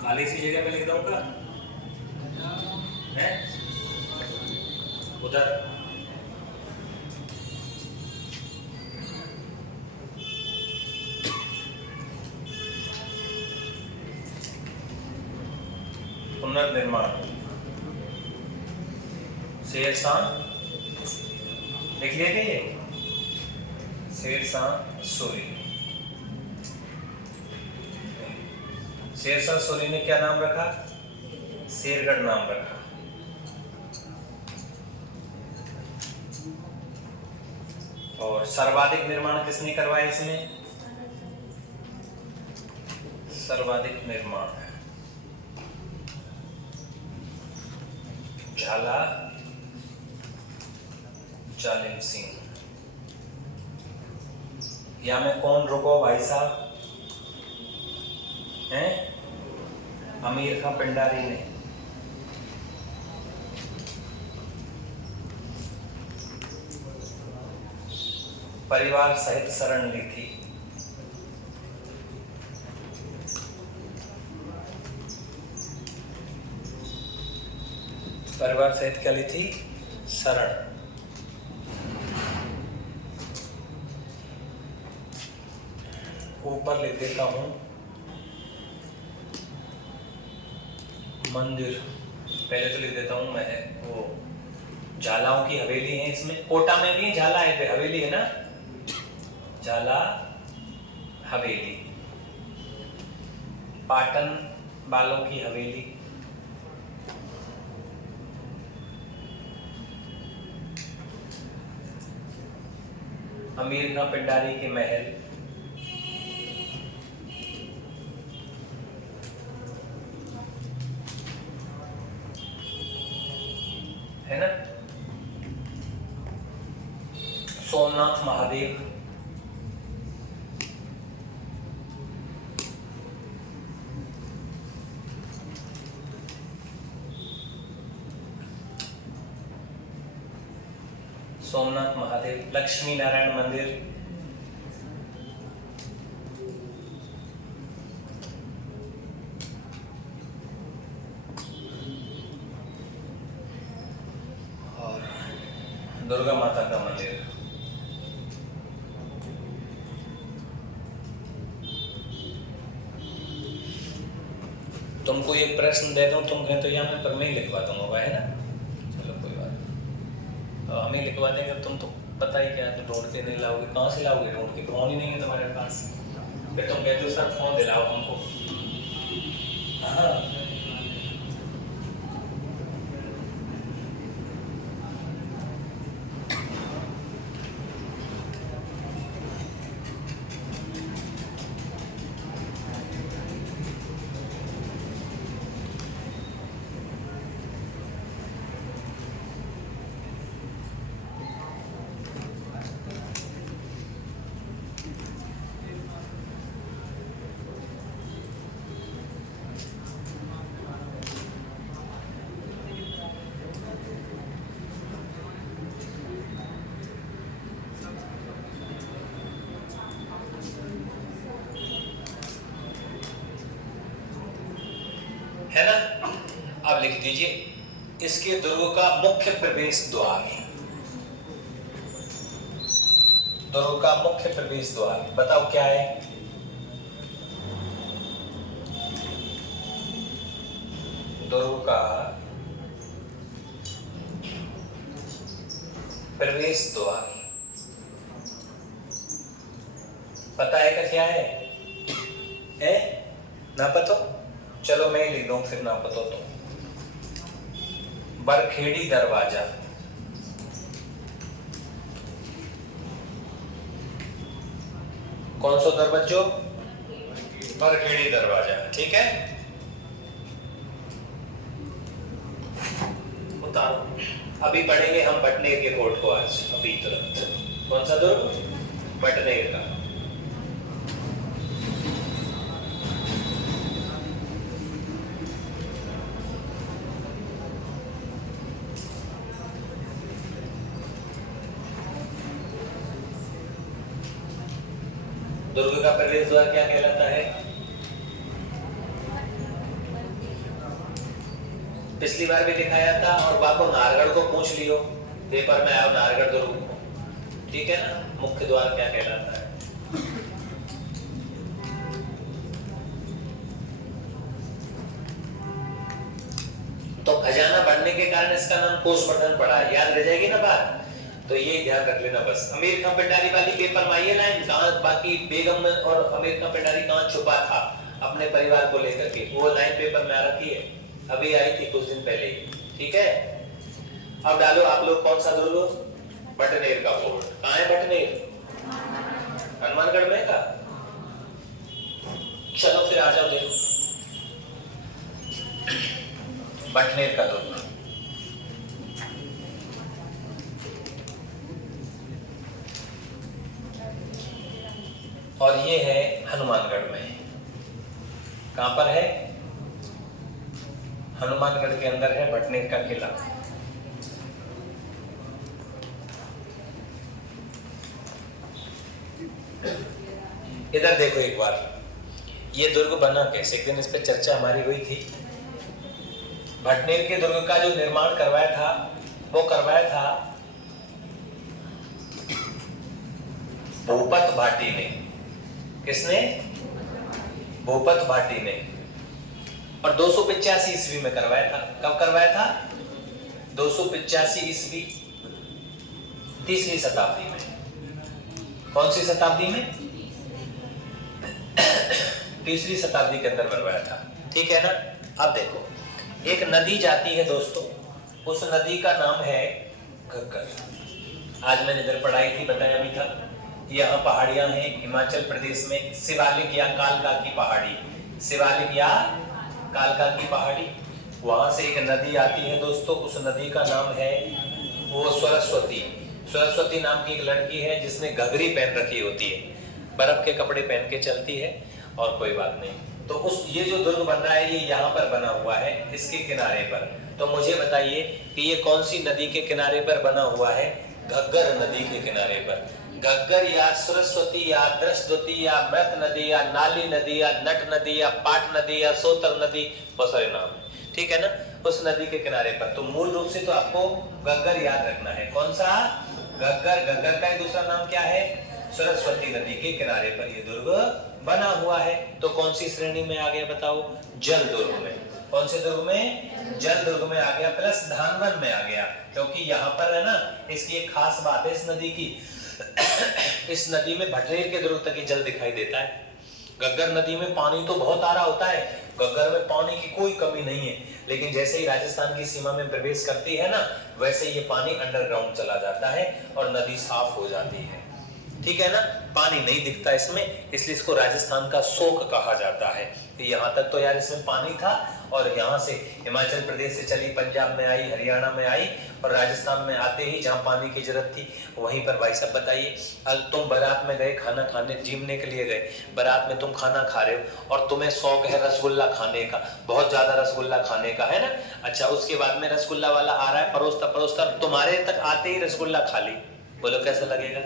खाली सी जगह पे लिख दूंगा, है उधर। पुनर्निर्माण शेरशाह लिख लिया क्या? ये शेरशाह सूरी। शेरशाह सूरी ने क्या नाम रखा? शेरगढ़ नाम रखा। और सर्वाधिक निर्माण किसने करवाया इसमें? सर्वाधिक निर्माण झाला जालिम सिंह। या में कौन रुको भाई साहब? हैं अमीर खां पिंडारी ने। परिवार सहित शरण ली थी। परिवार सहित क्या ली थी? शरण। ऊपर लिख देता हूं मंदिर, पहले तो लिख देता हूं मैं वो झालाओं की हवेली है इसमें, कोटा में भी झाला है, हवेली है ना, झाला हवेली, पाटन बालों की हवेली, अमीर खां पिंडारी के महल, है ना, सोमनाथ महादेव, सोमनाथ महादेव, लक्ष्मी नारायण मंदिर, और दुर्गा माता का मंदिर। तुमको एक प्रश्न दे दूं, तुम कहें तो यहाँ मैं पर मैं ही लिखवा दूंगा, है ना, चलो कोई बात नहीं, हमें लिखवा देंगे, तुम तो पता ही क्या है, तो ढूंढ के नहीं लाओगे, कहाँ से लाओगे ढूंढ के, फोन ही नहीं है तुम्हारे पास, फिर तुम कहते हो सर फोन दिलाओ हमको। हाँ है ना, अब लिख दीजिए इसके दुर्ग का मुख्य प्रवेश द्वार, दुर्ग का मुख्य प्रवेश द्वार बताओ क्या है, दुर्ग का प्रवेश द्वार पता है का क्या है? ना पता, चलो मैं ही लिख दूं फिर ना पता तो, बरखेड़ी दरवाजा, कौन सा दरवाजा? बरखेड़ी दरवाजा, ठीक है, उतारो। अभी पढ़ेंगे हम बटनेर के कोर्ट को आज, अभी तुरंत। कौन सा दुर्ग? बटनेर का। दुर्ग का प्रवेश द्वार क्या कहलाता है? पिछली बार भी दिखाया था, और बापू नारगढ़ को पूछ लियो, पेपर में आया नारगढ़ दुर्ग को, ठीक है ना। मुख्य द्वार क्या कहलाता है? तो खजाना बढ़ने के कारण इसका नाम कोषवर्धन पड़ा है, याद रह जाएगी ना बात, तो ये ध्यान रख लेना बस। अमीर खां पिंडारी वाली पेपर में आइए लाइन, कहां बाकी बेगम और अमीर खां पिंडारी कहां छुपा था अपने परिवार को लेकर के, वो लाइन पेपर में आ रखी है, अभी आई थी कुछ दिन पहले ही, ठीक है। अब डालो आप लोग कौन सा दुर्ग? बटनेर का फोर्ट। कहां है बटनेर? हनुमानगढ़ में का? चलो फिर आ जाओ, देखो बटनेर का दुर्ग, और ये है हनुमानगढ़ में। कहां पर है? हनुमानगढ़ के अंदर है बटनेर का किला। इधर देखो एक बार, ये दुर्ग बना कैसे, एक दिन इस पे चर्चा हमारी हुई थी। बटनेर के दुर्ग का जो निर्माण करवाया था, वो करवाया था भूपत भाटी ने। किसने? भूपत भाटी ने, और 285 ईस्वी में करवाया था। कब करवाया था? 285 ईस्वी, तीसरी शताब्दी में। कौन सी शताब्दी में? तीसरी शताब्दी के अंदर बनवाया था। ठीक है ना। अब देखो, एक नदी जाती है दोस्तों, उस नदी का नाम है घग्गर। आज मैंने इधर पढ़ाई थी, बताया भी था। यहाँ पहाड़ियां हैं हिमाचल प्रदेश में, शिवालिक या कालका की पहाड़ी, शिवालिक या कालका की पहाड़ी, वहां से एक नदी आती है दोस्तों। उस नदी का नाम है वो सरस्वती। सरस्वती नाम की एक लड़की है जिसने घघरी पहन रखी होती है, बर्फ के कपड़े पहन के चलती है, और कोई बात नहीं। तो उस ये जो दुर्ग बन रहा है ये यहाँ पर बना हुआ है, इसके किनारे पर। तो मुझे बताइए कि ये कौन सी नदी के किनारे पर बना हुआ है? घग्गर नदी के किनारे पर। घग्गर या सरस्वती या दृष्टवती या मृत नदी या नाली नदी या नट नदी या पाट नदी या सोतर नदी, बहुत सारे नाम है। ठीक है ना। उस नदी के किनारे पर। तो मूल रूप से तो आपको घग्गर याद रखना है। कौन सा? घग्गर। घग्गर का दूसरा नाम क्या है? सरस्वती नदी के किनारे पर ये दुर्ग बना हुआ है। तो कौन सी श्रेणी में आ गया बताओ? जल दुर्ग में। कौन से दुर्ग में? जल दुर्ग में आ गया, प्लस धानवन में आ गया, क्योंकि यहाँ पर है ना, इसकी एक खास बात है इस नदी की। इस नदी में भटरेर के दुर्ग तक ही जल दिखाई देता है। घग्गर नदी में पानी तो बहुत आ रहा होता है, घग्गर में पानी की कोई कमी नहीं है, लेकिन जैसे ही राजस्थान की सीमा में प्रवेश करती है ना, वैसे ये पानी अंडरग्राउंड चला जाता है और नदी साफ हो जाती है। ठीक है ना। पानी नहीं दिखता इसमें, इसलिए इसको राजस्थान का शोक कहा जाता है। यहाँ तक तो यार इसमें पानी था, और यहाँ से हिमाचल प्रदेश से चली, पंजाब में आई, हरियाणा में आई, और राजस्थान में आते ही जहाँ पानी की जरूरत थी वहीं पर भाई साहब बताइए, तुम बारात में गए, खाना खाने जीमने के लिए गए, बारात में तुम खाना खा रहे हो और तुम्हें शौक है रसगुल्ला खाने का, बहुत ज्यादा रसगुल्ला खाने का, है ना। अच्छा, उसके बाद में रसगुल्ला वाला आ रहा है, परोसता परोसता तुम्हारे तक आते ही रसगुल्ला खा ली, बोलो कैसा लगेगा?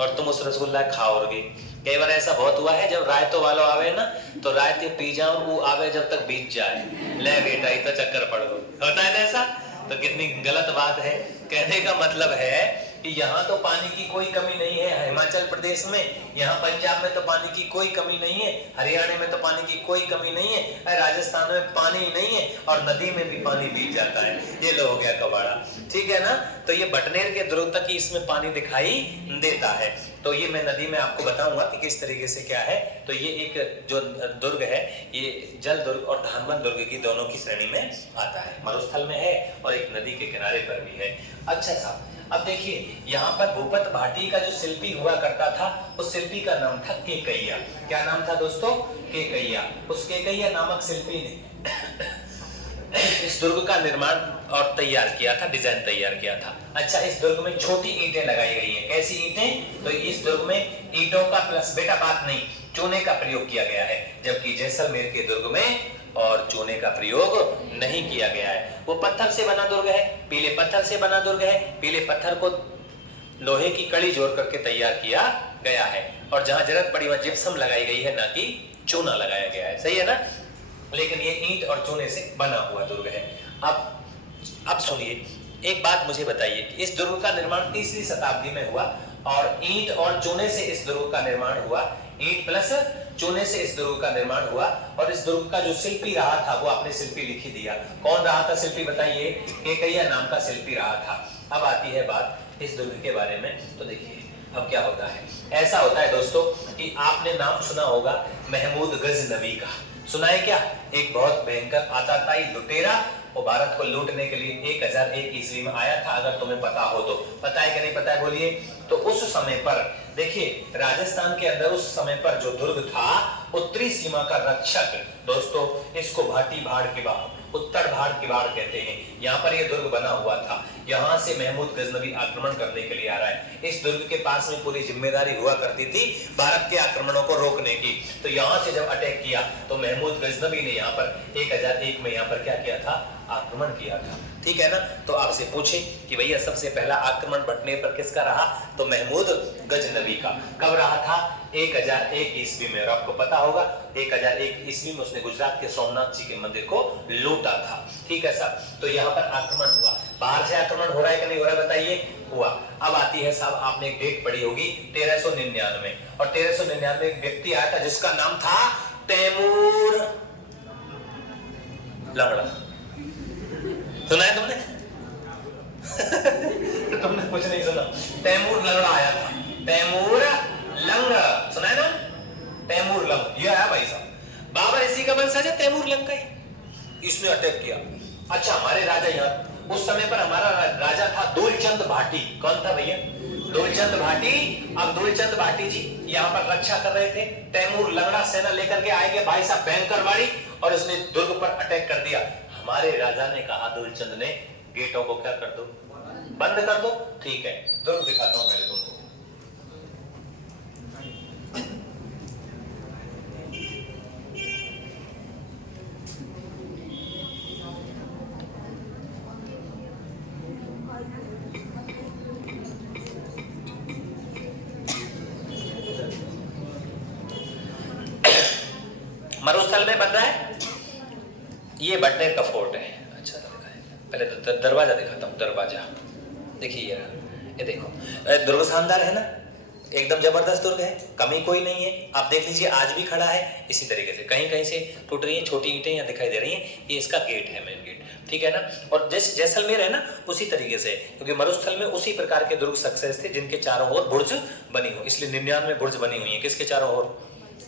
और तुम उस रसगुल्ला खाओगे। कई बार ऐसा बहुत हुआ है, जब रायतो वालों आवे ना, तो रायते पी जाओ, वो आवे जब तक बीत जाए, ले बेटा ये तो चक्कर पड़ गो, होता है ना ऐसा। तो कितनी गलत बात है। कहने का मतलब है कि यहाँ तो पानी की कोई कमी नहीं है, हिमाचल प्रदेश में, यहाँ पंजाब में तो पानी की कोई कमी नहीं है, हरियाणा में तो पानी की कोई कमी नहीं है, राजस्थान में पानी नहीं है, और नदी में भी पानी बीत जाता है। ये लो हो गया कबाड़ा। ठीक है ना। तो ये भटनेर के दुर्ग तक ही इसमें पानी दिखाई देता है। तो ये मैं नदी में आपको बताऊंगा कि किस तरीके से क्या है। तो ये एक जो दुर्ग है, ये जल दुर्ग और धानवन दुर्ग की दोनों की श्रेणी में आता है, मरुस्थल में है और एक नदी के किनारे पर भी है। अच्छा साहब, अब देखिए यहाँ पर भूपत भाटी का जो शिल्पी हुआ करता था, उस शिल्पी का नाम था केकैया। क्या नाम था दोस्तों? केकैया। उस केकैया नामक शिल्पी ने इस दुर्ग का निर्माण और तैयार किया था, डिजाइन तैयार किया था। अच्छा, इस दुर्ग में छोटी ईंटें लगाई गई हैं। कैसी ईंटें? तो इस दुर्ग में ईंटों का प्लस बेटा बात नहीं, चूने का प्रयोग किया गया है, जबकि जैसलमेर के दुर्ग में और चूने का प्रयोग नहीं किया गया है। वो पत्थर से बना दुर्ग है, पीले पत्थर से बना दुर्ग है। पीले पत्थर को लोहे की कड़ी जोड़ करके तैयार किया गया है, और जहां जरूरत पड़ी वहां जिप्सम लगाई गई है, ना कि चूना लगाया गया है। सही है ना। लेकिन ये ईंट और चूने से बना हुआ दुर्ग है। अब सुनिए, एक बात मुझे बताइए कि इस दुर्ग का निर्माण तीसरी शताब्दी में हुआ, और ईंट और चूने से इस दुर्ग का निर्माण हुआ, ईंट प्लस चूने से इस दुर्ग का निर्माण हुआ, और इस दुर्ग का जो शिल्पी रहा था वो आपने शिल्पी लिखी दिया। कौन रहा था शिल्पी बताइए? केकैया नाम का शिल्पी रहा था। अब आती है बात इस दुर्ग के बारे में। तो देखिए अब क्या होता है। ऐसा होता है दोस्तों कि आपने नाम सुना होगा महमूद गजनवी का। सुना है क्या? एक बहुत भयंकर आताताई लुटेरा, वो भारत को लूटने के लिए 1001 ईस्वी में आया था। अगर तुम्हें पता हो तो, पता है कि नहीं पता है बोलिए। तो उस समय पर देखिए, राजस्थान के अंदर उस समय पर जो दुर्ग था, उत्तरी सीमा का रक्षक दोस्तों, इसको भाटी भाड़ की बाड़, उत्तर भाड़ की बाड़ कहते हैं। यहाँ पर ये दुर्ग बना हुआ था। यहाँ से महमूद गजनवी आक्रमण करने के लिए आ रहा है। इस दुर्ग के पास में पूरी जिम्मेदारी हुआ करती थी भारत के आक्रमणों को रोकने की। तो यहाँ से जब अटैक किया तो महमूद गजनवी ने यहाँ पर 1001 में यहाँ पर क्या किया था? आक्रमण किया था। ठीक है ना। तो आपसे पूछे कि भैया सबसे पहला आक्रमण भटनेर पर किसका रहा? तो महमूद गजनवी का। कब रहा था? 1001 ईस्वी में। और आपको पता होगा 1001 ईस्वी में उसने गुजरात के सोमनाथ जी के मंदिर को लूटा था। ठीक है साहब। तो यहाँ पर आक्रमण हुआ। बाहर से आक्रमण हो रहा है कि नहीं हो रहा है बताइए? हुआ। अब आती है साहब, आपने एक डेट पढ़ी होगी 1399, और 1399 एक व्यक्ति आया था जिसका नाम था तैमूर लंगड़ा। सुना है तुमने? तुमने कुछ नहीं सुना। तैमूर लंगड़ा आया था, तैमूर लंगड़ा, सुना है ना? तैमूर लंग, ये आया भाई साहब। बाबर इसी का वंशज है, तैमूर लंग का ही। इसने अटैक किया। अच्छा, हमारे राजा यहाँ उस समय पर हमारा राजा था दुलचंद भाटी। कौन था भैया? दुलचंद भाटी। अब दुलचंद भाटी जी यहाँ पर रक्षा कर रहे थे। तैमूर लंगड़ा सेना लेकर के आएंगे भाई साहब बैंकरवाड़ी, और उसने दुर्ग पर अटैक कर दिया। हमारे राजा ने कहा, दुलचंद ने, गेटों को क्या कर दो, बंद कर दो। ठीक है, दुर्ग दिखाता हूं पहले तुमको। मरुस्थल में बन रहा है, ये बटनेर का फोर्ट है। अच्छा पहले तो दरवाजा दिखाता हूँ। दरवाजा देखिए, ये देखो, दुर्ग शानदार है ना, एकदम जबरदस्त दुर्ग है, कमी कोई नहीं है। आप देख लीजिए, आज भी खड़ा है इसी तरीके से। कहीं कहीं से टूट रही है, छोटी ईंटें यहाँ दिखाई दे रही हैं। ये इसका गेट है, मेन गेट, ठीक है ना। और जैसे जैसलमेर है ना, उसी तरीके से, क्योंकि मरुस्थल में उसी प्रकार के दुर्ग सक्सेस थे जिनके चारों ओर बुर्ज बनी हो, इसलिए 99 बुर्ज बनी हुई है। किसके चारों ओर?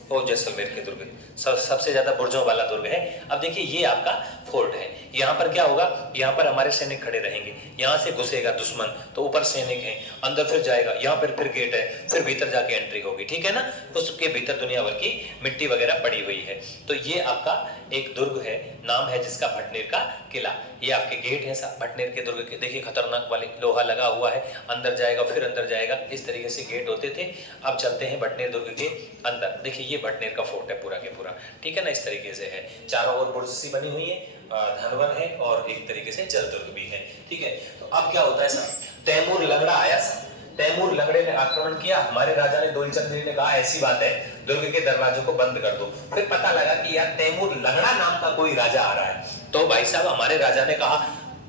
वो जैसलमेर के दुर्ग सबसे ज्यादा बुर्जों वाला दुर्ग है। अब देखिए, ये आपका फोर्ट है। यहाँ पर क्या होगा, यहाँ पर हमारे सैनिक खड़े रहेंगे। यहाँ से घुसेगा दुश्मन तो ऊपर सैनिक हैं, अंदर फिर जाएगा, यहाँ पर फिर गेट है, फिर भीतर जाके एंट्री होगी, ठीक है ना। उसके भीतर दुनिया भर की मिट्टी वगैरह पड़ी हुई है। तो ये आपका एक दुर्ग है, नाम है जिसका भटनेर का किला। ये आपके गेट है भटनेर के दुर्ग के। देखिए, खतरनाक वाले लोहा लगा हुआ है, अंदर जाएगा फिर अंदर जाएगा, इस तरीके से गेट होते थे। अब चलते हैं भटनेर दुर्ग के अंदर। देखिए, ये भटनेर का फोर्ट है पूरा के पूरा, ठीक है ना, इस तरीके से है। चारों ओर बुर्ज सी बनी हुई है, धनवन है, और एक तरीके से जल दुर्ग भी है, ठीक है। तो अब क्या होता है साहब, तैमूर लंगड़ा आया साहब। तैमूर लंगड़े ने आक्रमण किया। हमारे राजा ने, दुलचंद ने कहा, ऐसी बात है, दुर्ग के दरवाजों को बंद कर दो। फिर पता लगा कि यार तैमूर लंगड़ा नाम का कोई राजा आ रहा है। तो भाई साहब, हमारे राजा ने कहा,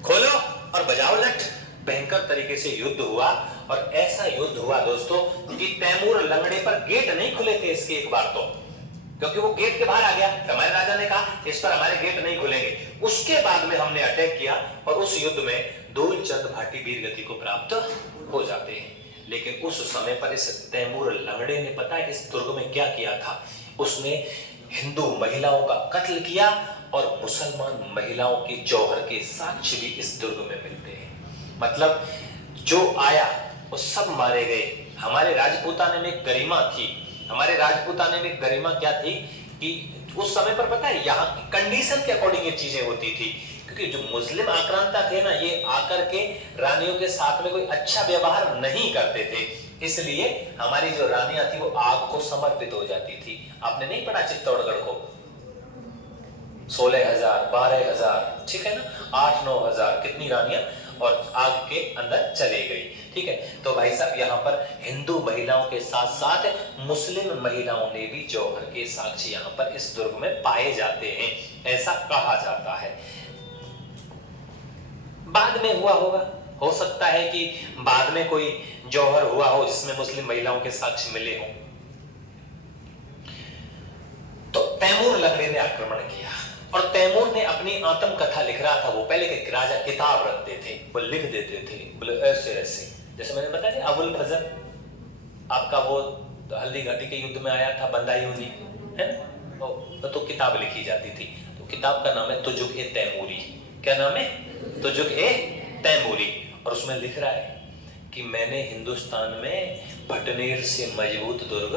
खोलो और बजाओ लठ। भयंकर तरीके से युद्ध हुआ, और ऐसा युद्ध हुआ दोस्तों कि तैमूर लंगड़े पर गेट नहीं खुले थे इसके एक बार तो, क्योंकि वो गेट के बाहर आ गया। हमारे राजा ने कहा, इस पर हमारे गेट नहीं खुलेंगे। उसके बाद में हमने अटैक किया, और उस युद्ध में दुलचंद भाटी वीर गति को प्राप्त हो जाते हैं। लेकिन उस समय पर इस तैमूर लंगड़े ने, पता है इस दुर्ग में क्या किया था? उसने हिंदू महिलाओं का कत्ल किया, और मुसलमान महिलाओं की जौहर के साक्ष्य भी इस दुर्ग में मिलते हैं। मतलब जो आया वो सब मारे गए। हमारे राजपूताने में गरिमा थी। हमारे राजपूताने में गरिमा क्या थी कि उस समय पर, पता है, यहाँ की कंडीशन के अकॉर्डिंग ये चीजें होती थी। क्योंकि जो मुस्लिम आक्रांता थे ना, ये आकर के रानियों के साथ में कोई अच्छा व्यवहार नहीं करते थे, इसलिए हमारी जो रानियां थी वो आग को समर्पित हो जाती थी। आपने नहीं पढ़ा चित्तौड़गढ़ को? 16,000, 12,000, ठीक है ना, 8-9 हजार कितनी रानियां और आग के अंदर चले गई, ठीक है। तो भाई साहब, यहाँ पर हिंदू महिलाओं के साथ साथ मुस्लिम महिलाओं ने भी जौहर के साक्ष्य यहाँ पर इस दुर्ग में पाए जाते हैं, ऐसा कहा जाता है। बाद में हुआ होगा, हो सकता है कि बाद में कोई जौहर हुआ हो जिसमें मुस्लिम महिलाओं के साक्ष्य मिले हो। तो तैमूर लंगड़े ने आक्रमण किया, और तैमूर ने अपनी आत्मकथा लिख रहा था। वो पहले के राजा किताब रखते थे, वो लिख देते थे, बोले ऐसे ऐसे, जैसे मैंने बताया अबुल फजल आपका वो हल्दी घाटी के युद्ध में आया था, बंदायूनी है ना, तो किताब लिखी जाती थी। तो किताब का नाम है तुजुक ए तैमूरी। क्या नाम है? तुजुक ए तैमूरी। और उसमें लिख रहा है कि मैंने हिंदुस्तान में भटनेर से मजबूत दुर्ग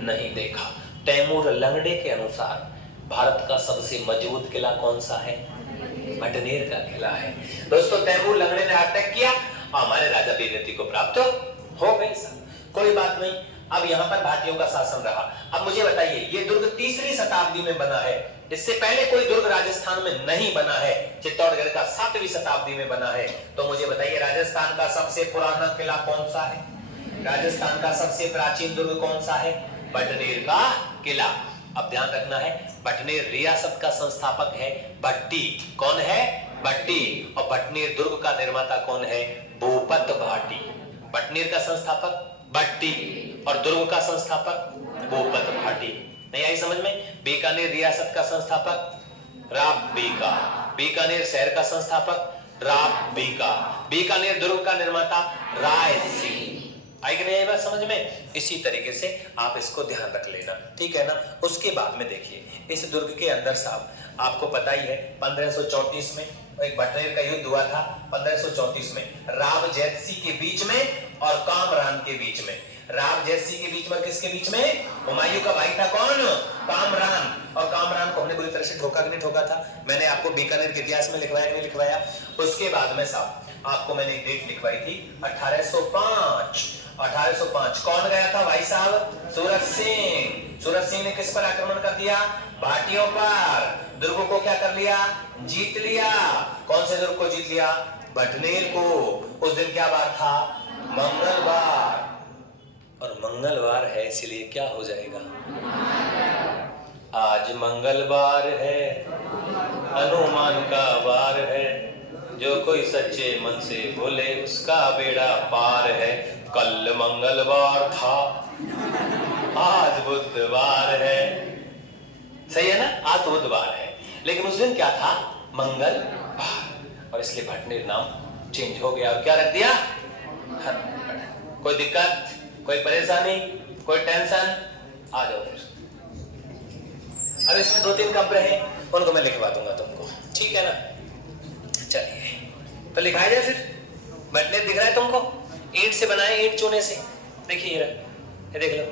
नहीं देखा। तैमूर लंगड़े के अनुसार भारत का सबसे मजबूत किला कौन सा है? भटनेर का किला है। दोस्तों, तैमूर लंगड़े ने अटैक किया, हमारे राजा वीरगति को प्राप्त हो गए। कोई बात नहीं, अब यहाँ पर भाटियों का शासन रहा। अब मुझे बताइए, ये दुर्ग 3री शताब्दी में बना है, इससे पहले कोई दुर्ग राजस्थान में नहीं बना है। चित्तौड़गढ़ का 7वीं शताब्दी में बना है। तो मुझे बताइए, राजस्थान का सबसे पुराना किला कौन सा है? राजस्थान का सबसे प्राचीन दुर्ग कौन सा है? भटनेर का किला। अब ध्यान रखना है, भटनेर रियासत का संस्थापक है भट्टी। कौन है? भट्टी। और भटनेर दुर्ग का निर्माता कौन है? भूपत भाटी। भटनेर का संस्थापक भट्टी और दुर्ग का संस्थापक भूपत भाटी। नहीं आई समझ में? बीकानेर रियासत का संस्थापक राव बीका, बीकानेर शहर का संस्थापक राव बीका, बीकानेर दुर्ग का निर्माता राय सिंह। आई कि नहीं आई बात समझ में? इसी तरीके से आप इसको ध्यान रख लेना, ठीक है ना। उसके बाद में देखिए इस दुर्ग के अंदर साहब आपको पता ही है 1534 में एक भटनेर का युद्ध हुआ था। 1534 में राव जैतसी के बीच में और कामरान के बीच में। राव जैतसी के बीच में, किसके बीच में? हुमायूं का भाई था कौन? कामरान। और कामरान को हमने बुरी तरह से ठोका कि नहीं ठोका था? मैंने आपको बीकानेर के इतिहास में लिखवाया कि नहीं लिखवाया? उसके बाद में साहब आपको मैंने एक डेट लिखवाई थी 1805। 1805 कौन गया था भाई साहब? सूरज सिंह। सूरज सिंह ने किस पर आक्रमण कर दिया? भाटियों पर। दुर्ग को क्या कर लिया? जीत लिया। कौन से दुर्ग को जीत लिया? भटनेर को। उस दिन क्या बार था? मंगलवार। और मंगलवार है इसलिए क्या हो जाएगा? आज मंगलवार है, हनुमान का वार है, जो कोई सच्चे मन से बोले उसका बेड़ा पार है। कल मंगलवार था, आज बुधवार है। सही है ना? आज बुधवार है, लेकिन उस दिन क्या था? मंगलवार। और इसलिए भटनेर नाम चेंज हो गया और क्या रख दिया? कोई दिक्कत, कोई परेशानी, कोई टेंशन? आ जाओ फिर। अब इसमें 2-3 कब्र हैं, उनको मैं लिखवा दूंगा तुमको, ठीक है ना। चलिए तो लिखाया जाए फिर। भटनेर दिख रहा है तुमको? ईंट से बनाए, ईंट चूने से। देखिए ये देख लो,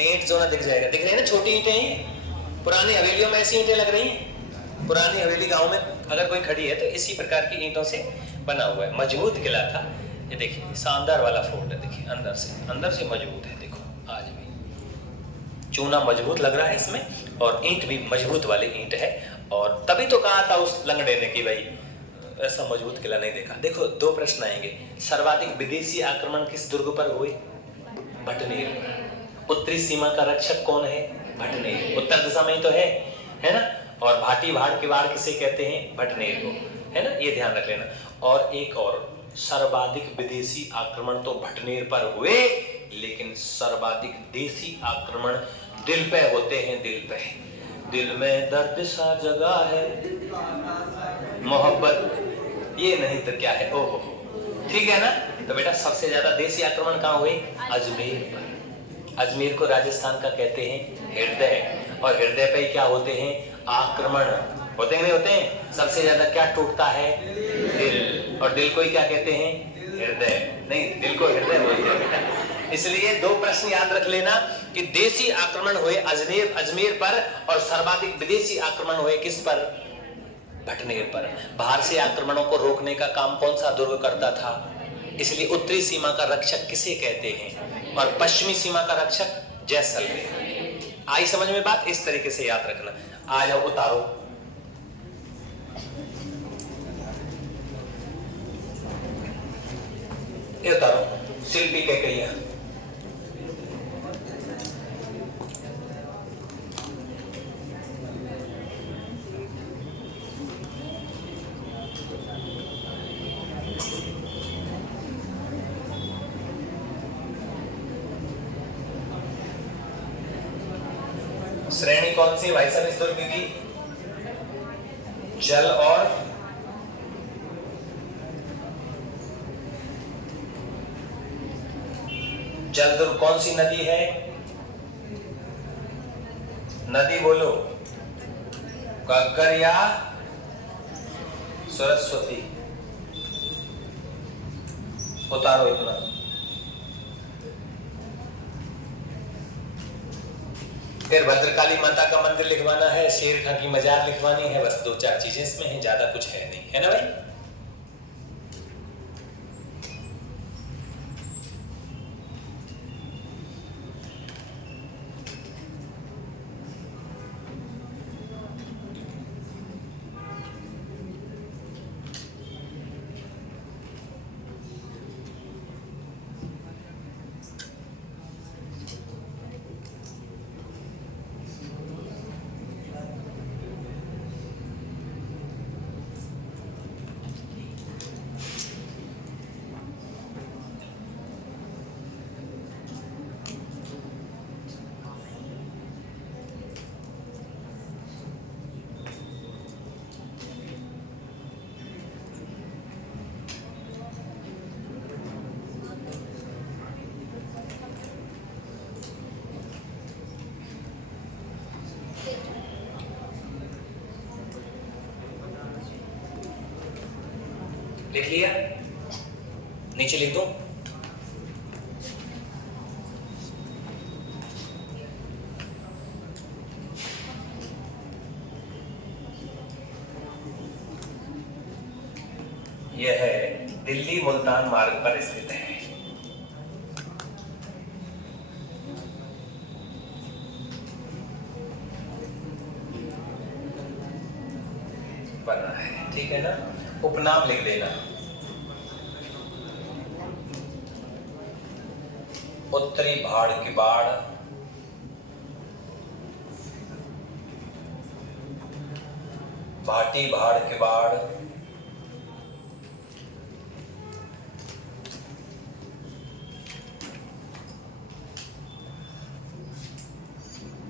ईंट चूना दिख जाएगा। दिख रही है ना? छोटी ईंटें हैं। पुरानी हवेलियों में ऐसी ईंटें लग रही हैं। पुरानी हवेली गांव में अगर कोई खड़ी है तो इसी प्रकार की ईंटों से बना हुआ है। मजबूत किला था ये। देखिए शानदार वाला फोर्ट है। देखिए अंदर से मजबूत है। देखो आज भी चूना मजबूत लग रहा है इसमें, और ईंट भी मजबूत वाली ईंट है। और तभी तो कहा था उस लंगड़े ने कि भाई ऐसा मजबूत किला नहीं देखा। देखो 2 प्रश्न आएंगे। सर्वाधिक विदेशी आक्रमण किस दुर्ग पर हुए? भटनेर। उत्तरी सीमा का रक्षक कौन है? भटनेर। उत्तर दिशा में ही तो है ना। और भाटी भाड़ किवाड़ किसे कहते हैं? भटनेर को, है ना। ये ध्यान रख लेना। और एक और, सर्वाधिक विदेशी आक्रमण तो भटनेर पर हुए, लेकिन सर्वाधिक देशी आक्रमण दिल पे होते हैं। दिल पे, दिल में दर्द सा जगह है, मोहब्बत ये नहीं तो क्या है? ओहो, ठीक है ना। तो बेटा सबसे ज्यादा देशी आक्रमण कहाँ हुए? अजमेर पर। अजमेर को राजस्थान का कहते हैं हृदय, और हृदय पे क्या होते हैं? आक्रमण होते हैं, नहीं होते हैं? सबसे ज्यादा क्या टूटता है? दिल। और दिल को ही क्या कहते हैं? हृदय। नहीं, दिल को हृदय बोलते हैं बेटा। इसलिए 2 प्रश्न याद रख लेना कि देशी आक्रमण हुए अजमेर पर, और सर्वाधिक विदेशी आक्रमण हुए किस पर? भटनेर पर। बाहर से आक्रमणों को रोकने का काम कौन सा दुर्ग करता था? इसलिए उत्तरी सीमा का रक्षक किसे कहते हैं, और पश्चिमी सीमा का रक्षक जैसलमेर। आई समझ में बात? इस तरीके से याद रखना। आ जाओ उतारो। ये उतारो शिल्पी के कैया। श्रेणी कौन सी भाई साहब इस दुर्ग की? जल और जल दुर्ग। कौन सी नदी है? नदी बोलो, घग्गर या सरस्वती? उतारो इतना। फिर भद्रकाली माता का मंदिर लिखवाना है, शेर खां की मजार लिखवानी है। बस 2-4 चीजें इसमें हैं, ज्यादा कुछ है नहीं, है ना भाई। लिख लिया, नीचे लिख दो। यह है दिल्ली मुल्तान मार्ग पर स्थित है। बना है, ठीक है ना। उपनाम लिख देना, उत्तरी भाड़ की बाड़, भाटी भाड़ की बाड़,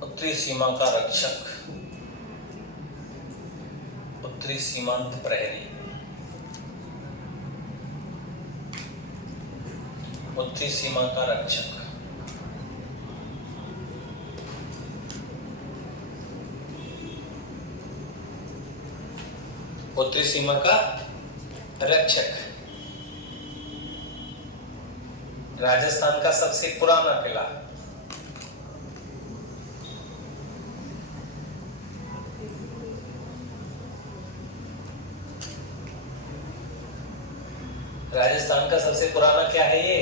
उत्तरी सीमा का रक्षक, उत्तरी सीमांत प्रहरी, उत्तरी सीमा का रक्षक, उत्तरी सीमा का रक्षक। राजस्थान का सबसे पुराना किला, राजस्थान का सबसे पुराना क्या है? ये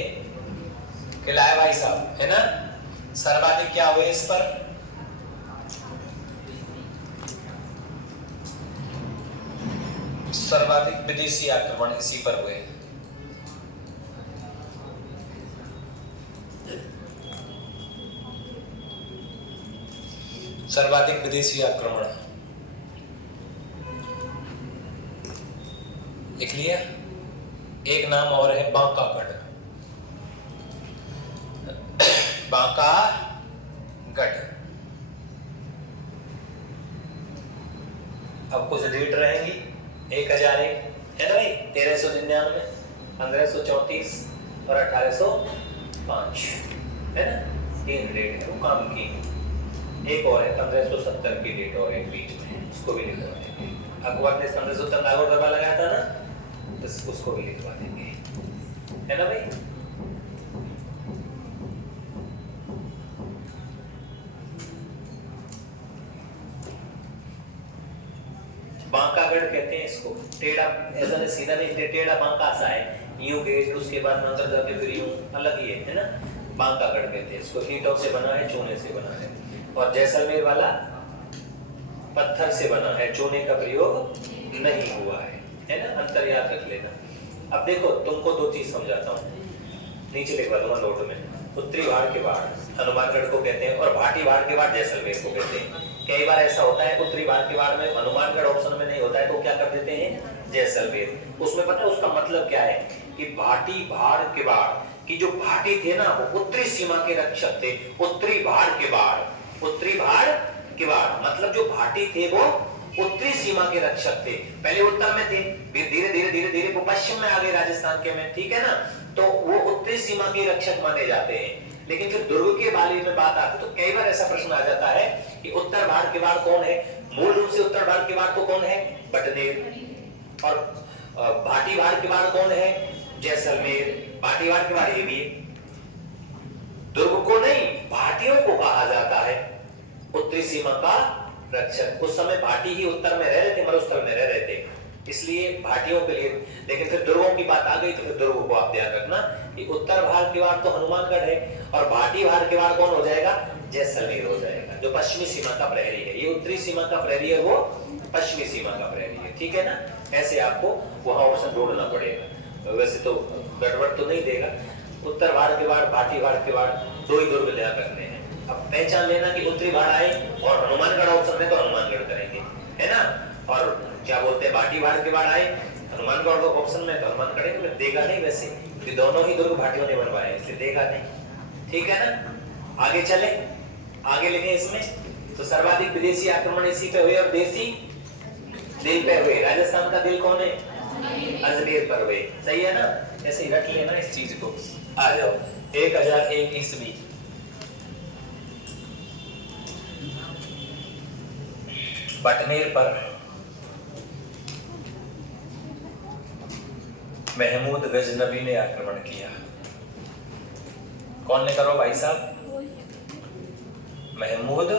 किला है भाई साहब, है ना। सर्वाधिक क्या हुए इस पर? सर्वाधिक विदेशी आक्रमण इसी पर हुए। सर्वाधिक विदेशी आक्रमण लिख लिया। एक नाम और है बांकागढ़, बांकागढ़। अब कुछ डेट रहेंगी, 1001 है ना भाई, 1399, 1534 और 1805, है ना। 3 डेट है वो काम की। एक और है 1570 की डेट और एक बीच में, उसको भी लिखवा देंगे। अकबर ने 1570 नागौर दरबार लगाया था ना, उसको भी लिखवा देंगे, है ना भाई। बांकागढ़ कहते हैं इसको। टेढ़ा ऐसा नहीं, सीधा नहीं, टेढ़ा बांका सा है, यूं गेट उसके बाद अंदर जाके फिर यूं अलग ही है ना। बांकागढ़ कहते हैं इसको। ईंटों से बना है, चूने से बना है। और जैसलमेर वाला पत्थर से बना है, चूने का प्रयोग नहीं हुआ है ना। अंतर याद रख लेना। अब देखो तुमको 2 चीज समझाता हूँ, नीचे लिखवा दूंगा नोट में। उत्तरी भाड़ के बाड़ हनुमानगढ़ को कहते हैं, और भाटी भाड़ के बाड़ जैसलमेर को कहते हैं। कई बार ऐसा होता है उत्तरी भाड़ के बाड़ में हनुमानगढ़ ऑप्शन में नहीं होता है, तो क्या कर देते हैं? जैसलमेर। उसमें पता है उसका मतलब क्या है? कि भाटी भाड़ के बाड़ की जो भाटी थे ना, वो उत्तरी सीमा के रक्षक थे। उत्तरी भाड़ के बाड़, उत्तरी भाड़ के बाड़ मतलब जो भाटी थे वो उत्तरी सीमा के रक्षक थे। पहले उत्तर में थे, धीरे धीरे धीरे धीरे वो पश्चिम में आ गए राजस्थान के में, ठीक है ना। तो वो उत्तरी सीमा के रक्षक माने जाते हैं। लेकिन फिर दुर्ग के बारे में बात आती तो कई बार ऐसा प्रश्न आ जाता है कि उत्तर भाड़ के बाड़ कौन है? मूल रूप से उत्तर भाड़ के बाड़ तो कौन है? बटनेर। और भाटी भाड़ के बाड़ कौन है? जैसलमेर। भाटी भाड़ के बाड़ ये भी है। दुर्ग को नहीं, भाटियों को कहा जाता है उत्तरी सीमा का रक्षक। उस समय भाटी ही उत्तर में रह रहे थे, मरुस्थल में रह रहे थे, इसलिए भाटियों के लिए। लेकिन फिर दुर्गों की बात आ गई तो फिर दुर्गों को आप ध्यान रखना कि उत्तर भाड़ के बाड़ तो हनुमानगढ़ है, और भाटी भाड़ के बाड़ कौन हो जाएगा? जैसलमेर हो जाएगा, जो पश्चिमी सीमा का प्रहरी है। ये उत्तरी सीमा का प्रहरी है, वो पश्चिमी सीमा का प्रहरी है, ठीक है ना। ऐसे आपको वहां ऑप्शन ढूंढना पड़ेगा। वैसे तो गड़बड़ तो नहीं देगा। उत्तर भाड़ के बाड़, भाटी भाड़ के बाड़, 2 ही दुर्ग ध्यान रखने हैं। अब पहचान लेना कि उत्तरी भाड़ आए और हनुमानगढ़ ऑप्शन में तो हनुमानगढ़ करेंगे, है ना। और क्या बोलते हैं, भाटी भाड़ के बाड़ आए हनुमानगढ़ ऑप्शन में तो हनुमान करेंगे। देगा नहीं, वैसे कि दोनों ही दुर्ग भाटियों ने बनवाए, इसलिए देगा नहीं, ठीक है ना। आगे चले, आगे लिखे इसमें। तो सर्वाधिक विदेशी आक्रमण इसी पे हुए और देसी दिल पे हुए। राजस्थान का दिल कौन है? अजमेर पर हुए, सही है ना। ऐसे ही रख लेना इस चीज को। आ जाओ 1001 ईस्वी, बटनेर पर महमूद गजनबी ने आक्रमण किया। कौन ने करो भाई साहब? महमूद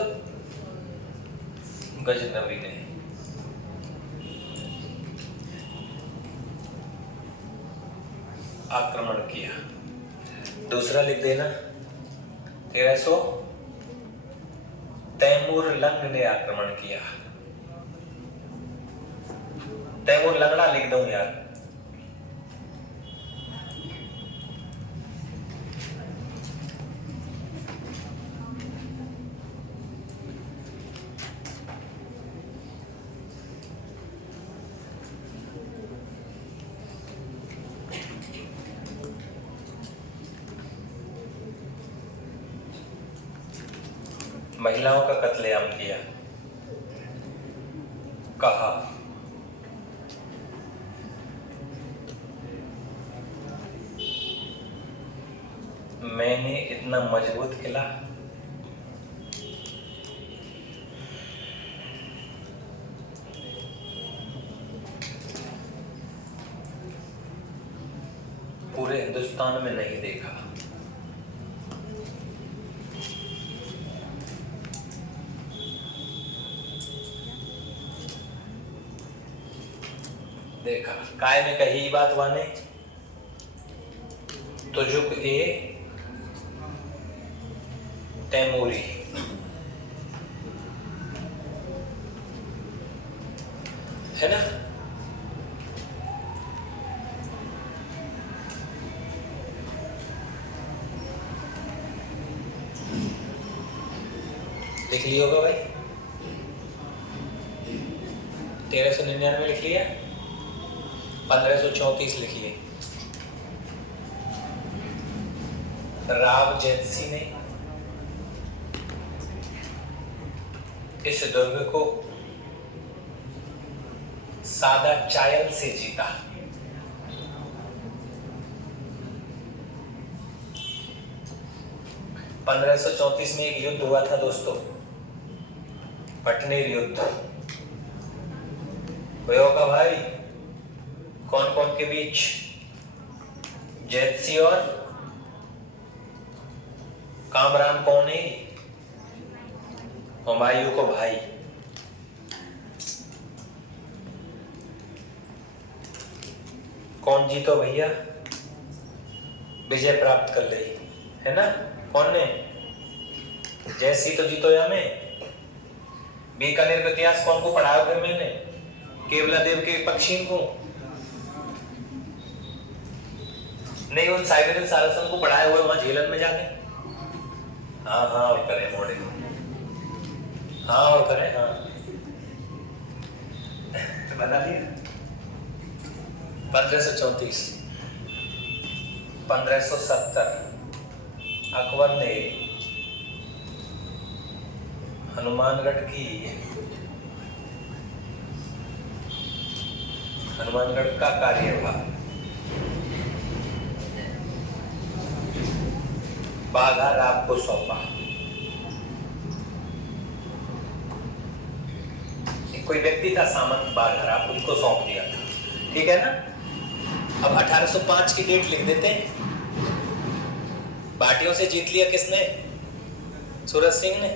गजनबी ने। आक्रमण किया। दूसरा लिख देना 1300 तैमूर लंग ने आक्रमण किया। तैमूर लंगड़ा लिख दो यार। महिलाओं का कत्लेआम किया। कहा मैंने इतना मजबूत किला पूरे हिंदुस्तान में नहीं देखा। देखा काय में कही बात वाने तुझुक ए तैमूरी। है ना? लिख लिया होगा भाई। 1399 लिख लिया। 1534 लिखिए। राव जैतसी ने इस दुर्ग को सादा चायल से जीता। पंद्रह सौ 34 में एक युद्ध हुआ था दोस्तों, पटनेर युद्ध। होगा भाई कौन कौन के बीच? जैतसी और कामरान कौन है? हुमायूं को भाई। कौन जीतो भैया? विजय प्राप्त कर ली, है ना? कौन ने? जैसी तो जीतो या में। बीकानेर का इतिहास कौन को पढ़ाया फिर मैंने? केवला देव के पक्षी को नहीं, उन साइबेरियन सारसन को पढ़ाया हुआ वहां झेलन में जाके। हाँ हाँ और करें मोड़े। हाँ और करें। हाँ बता दिया। 1534 1570 अकबर ने हनुमानगढ़ का कार्यभार बाघा राव को सौंपा। कोई व्यक्ति था सामंत बाघा राव, उनको सौंप दिया था। ठीक है ना? अब 1805 की डेट लिख देते हैं। बाटियों से जीत लिया किसने? सूरज सिंह ने।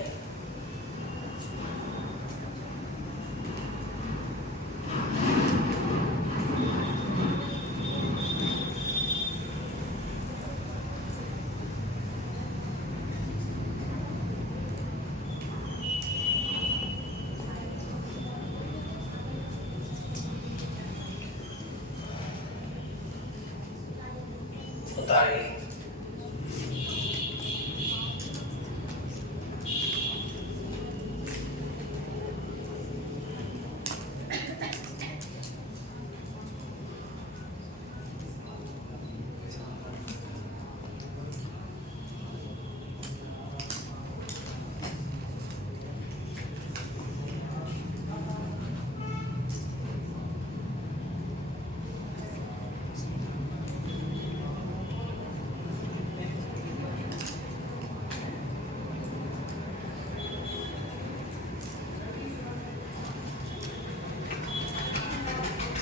उतारिए।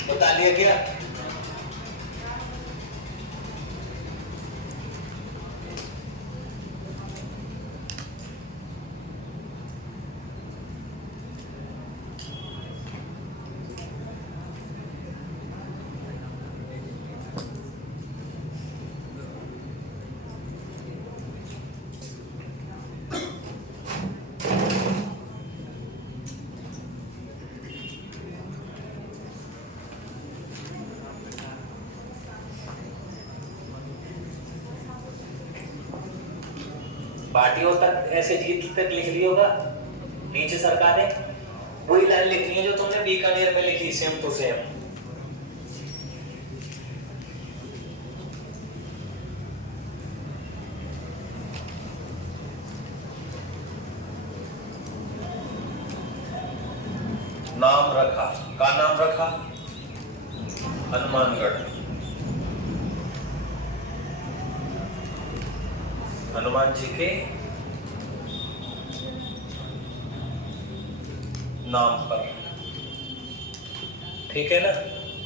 बता दिया क्या? भाटियों तक ऐसे जीत तक लिख लिया होगा, नीचे सरकारें वही लाइन लिखनी है जो तुमने बीकानेर में लिखी, सेम टू सेम। नाम रखा, का नाम रखा? हनुमानगढ़। हनुमान जी के नाम पर, ठीक है ना।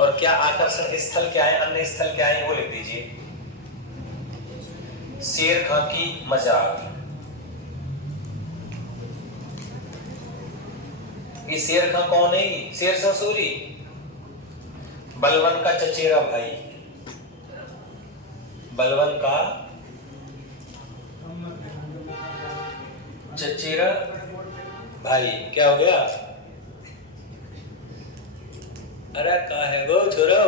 और क्या आकर्षण स्थल क्या है, अन्य स्थल क्या है, वो लिख दीजिए। शेर खां की मजार, ये शेर खां कौन है? शेर ससुरी, बलवन का चचेरा भाई, बलवन का चचेरा भाई। क्या हो गया? अरे कहा है वो छोरो?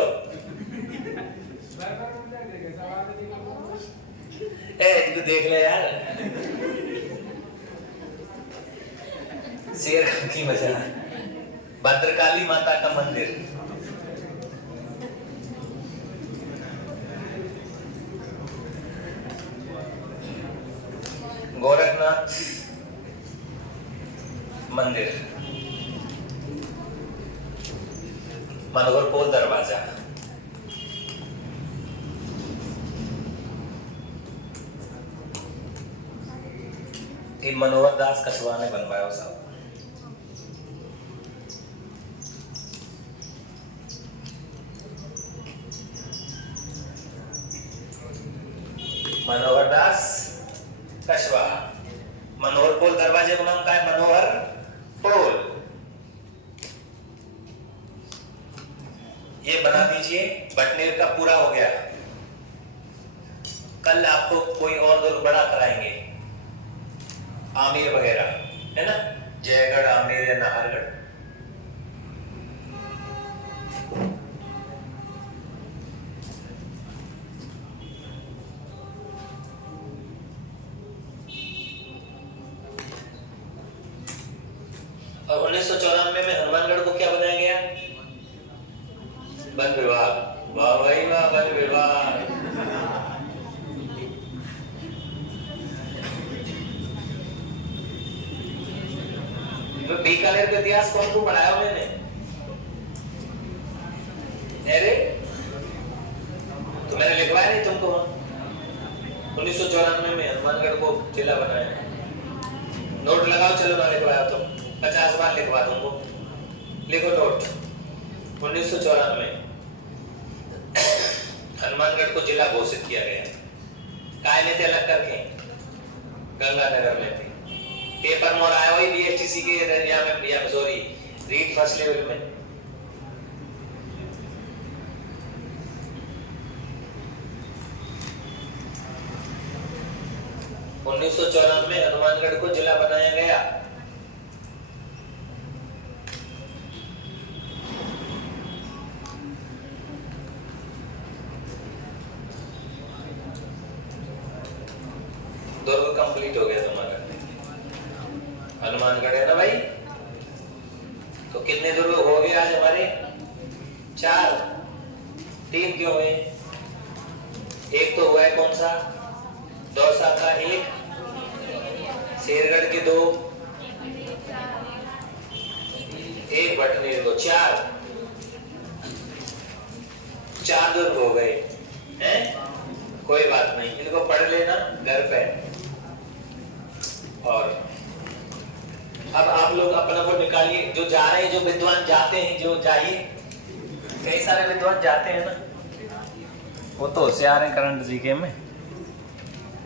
इनको देख ले यार। शेर खां की मजार, भद्रकाली माता का मंदिर, गोरखनाथ मंदिर, मनोहरपोल दरवाजा, ये मनोहर दास कछवा ने बनवाया साहब। मनोहर दास कछवा। मनोहरपोल दरवाजे का नाम क्या है? मनोहर पोल। ये बना दीजिए। बटनेर का पूरा हो गया। कल आपको कोई और दुर्ग बड़ा कराएंगे, आमेर वगैरह, है ना, जयगढ़, आमेर या नाहरगढ़। और 1994 में हनुमानगढ़ को क्या बनाया गया? वन विभाग। वाह भाई वाह, वन विभाग। तो बीकानेर का इतिहास कौन को पढ़ाया मैंने? अरे तो मैंने लिखवाया नहीं तुमको। 1994 में हनुमानगढ़ को जिला बनाया। नोट लगाओ, चलो ना लिखवाया तो 50 बार लिखवा दूंगा। लिखो नोट। 1994 हनुमानगढ़ को जिला घोषित किया गया। काय में थे? अलग करके गंगानगर में थे। पेपर मोर आया हुई बीएसटीसी के या सॉरी रीड फर्स्ट लेवल में। उन्नीस सौ 94 में हनुमानगढ़ को जिला बनाया गया। दुर्ग कंप्लीट हो गया तुम्हारा। हनुमानगढ़ है ना भाई। तो कितने दुर्ग हो गए आज हमारे? 4। 3 क्यों हुए? एक तो हुआ है कौन सा? दौसा का 1, शेरगढ़ के 2, 1 बटनेर को 4 दुर्ग हो गए हैं। कोई बात नहीं, इनको पढ़ लेना घर पे। और अब आप लोग अपना को निकालिए। जो जा रहे हैं, जो विद्वान जाते हैं, जो जाइए। कई सारे विद्वान जाते हैं ना, वो तो होशियार हैं करंट जीके में।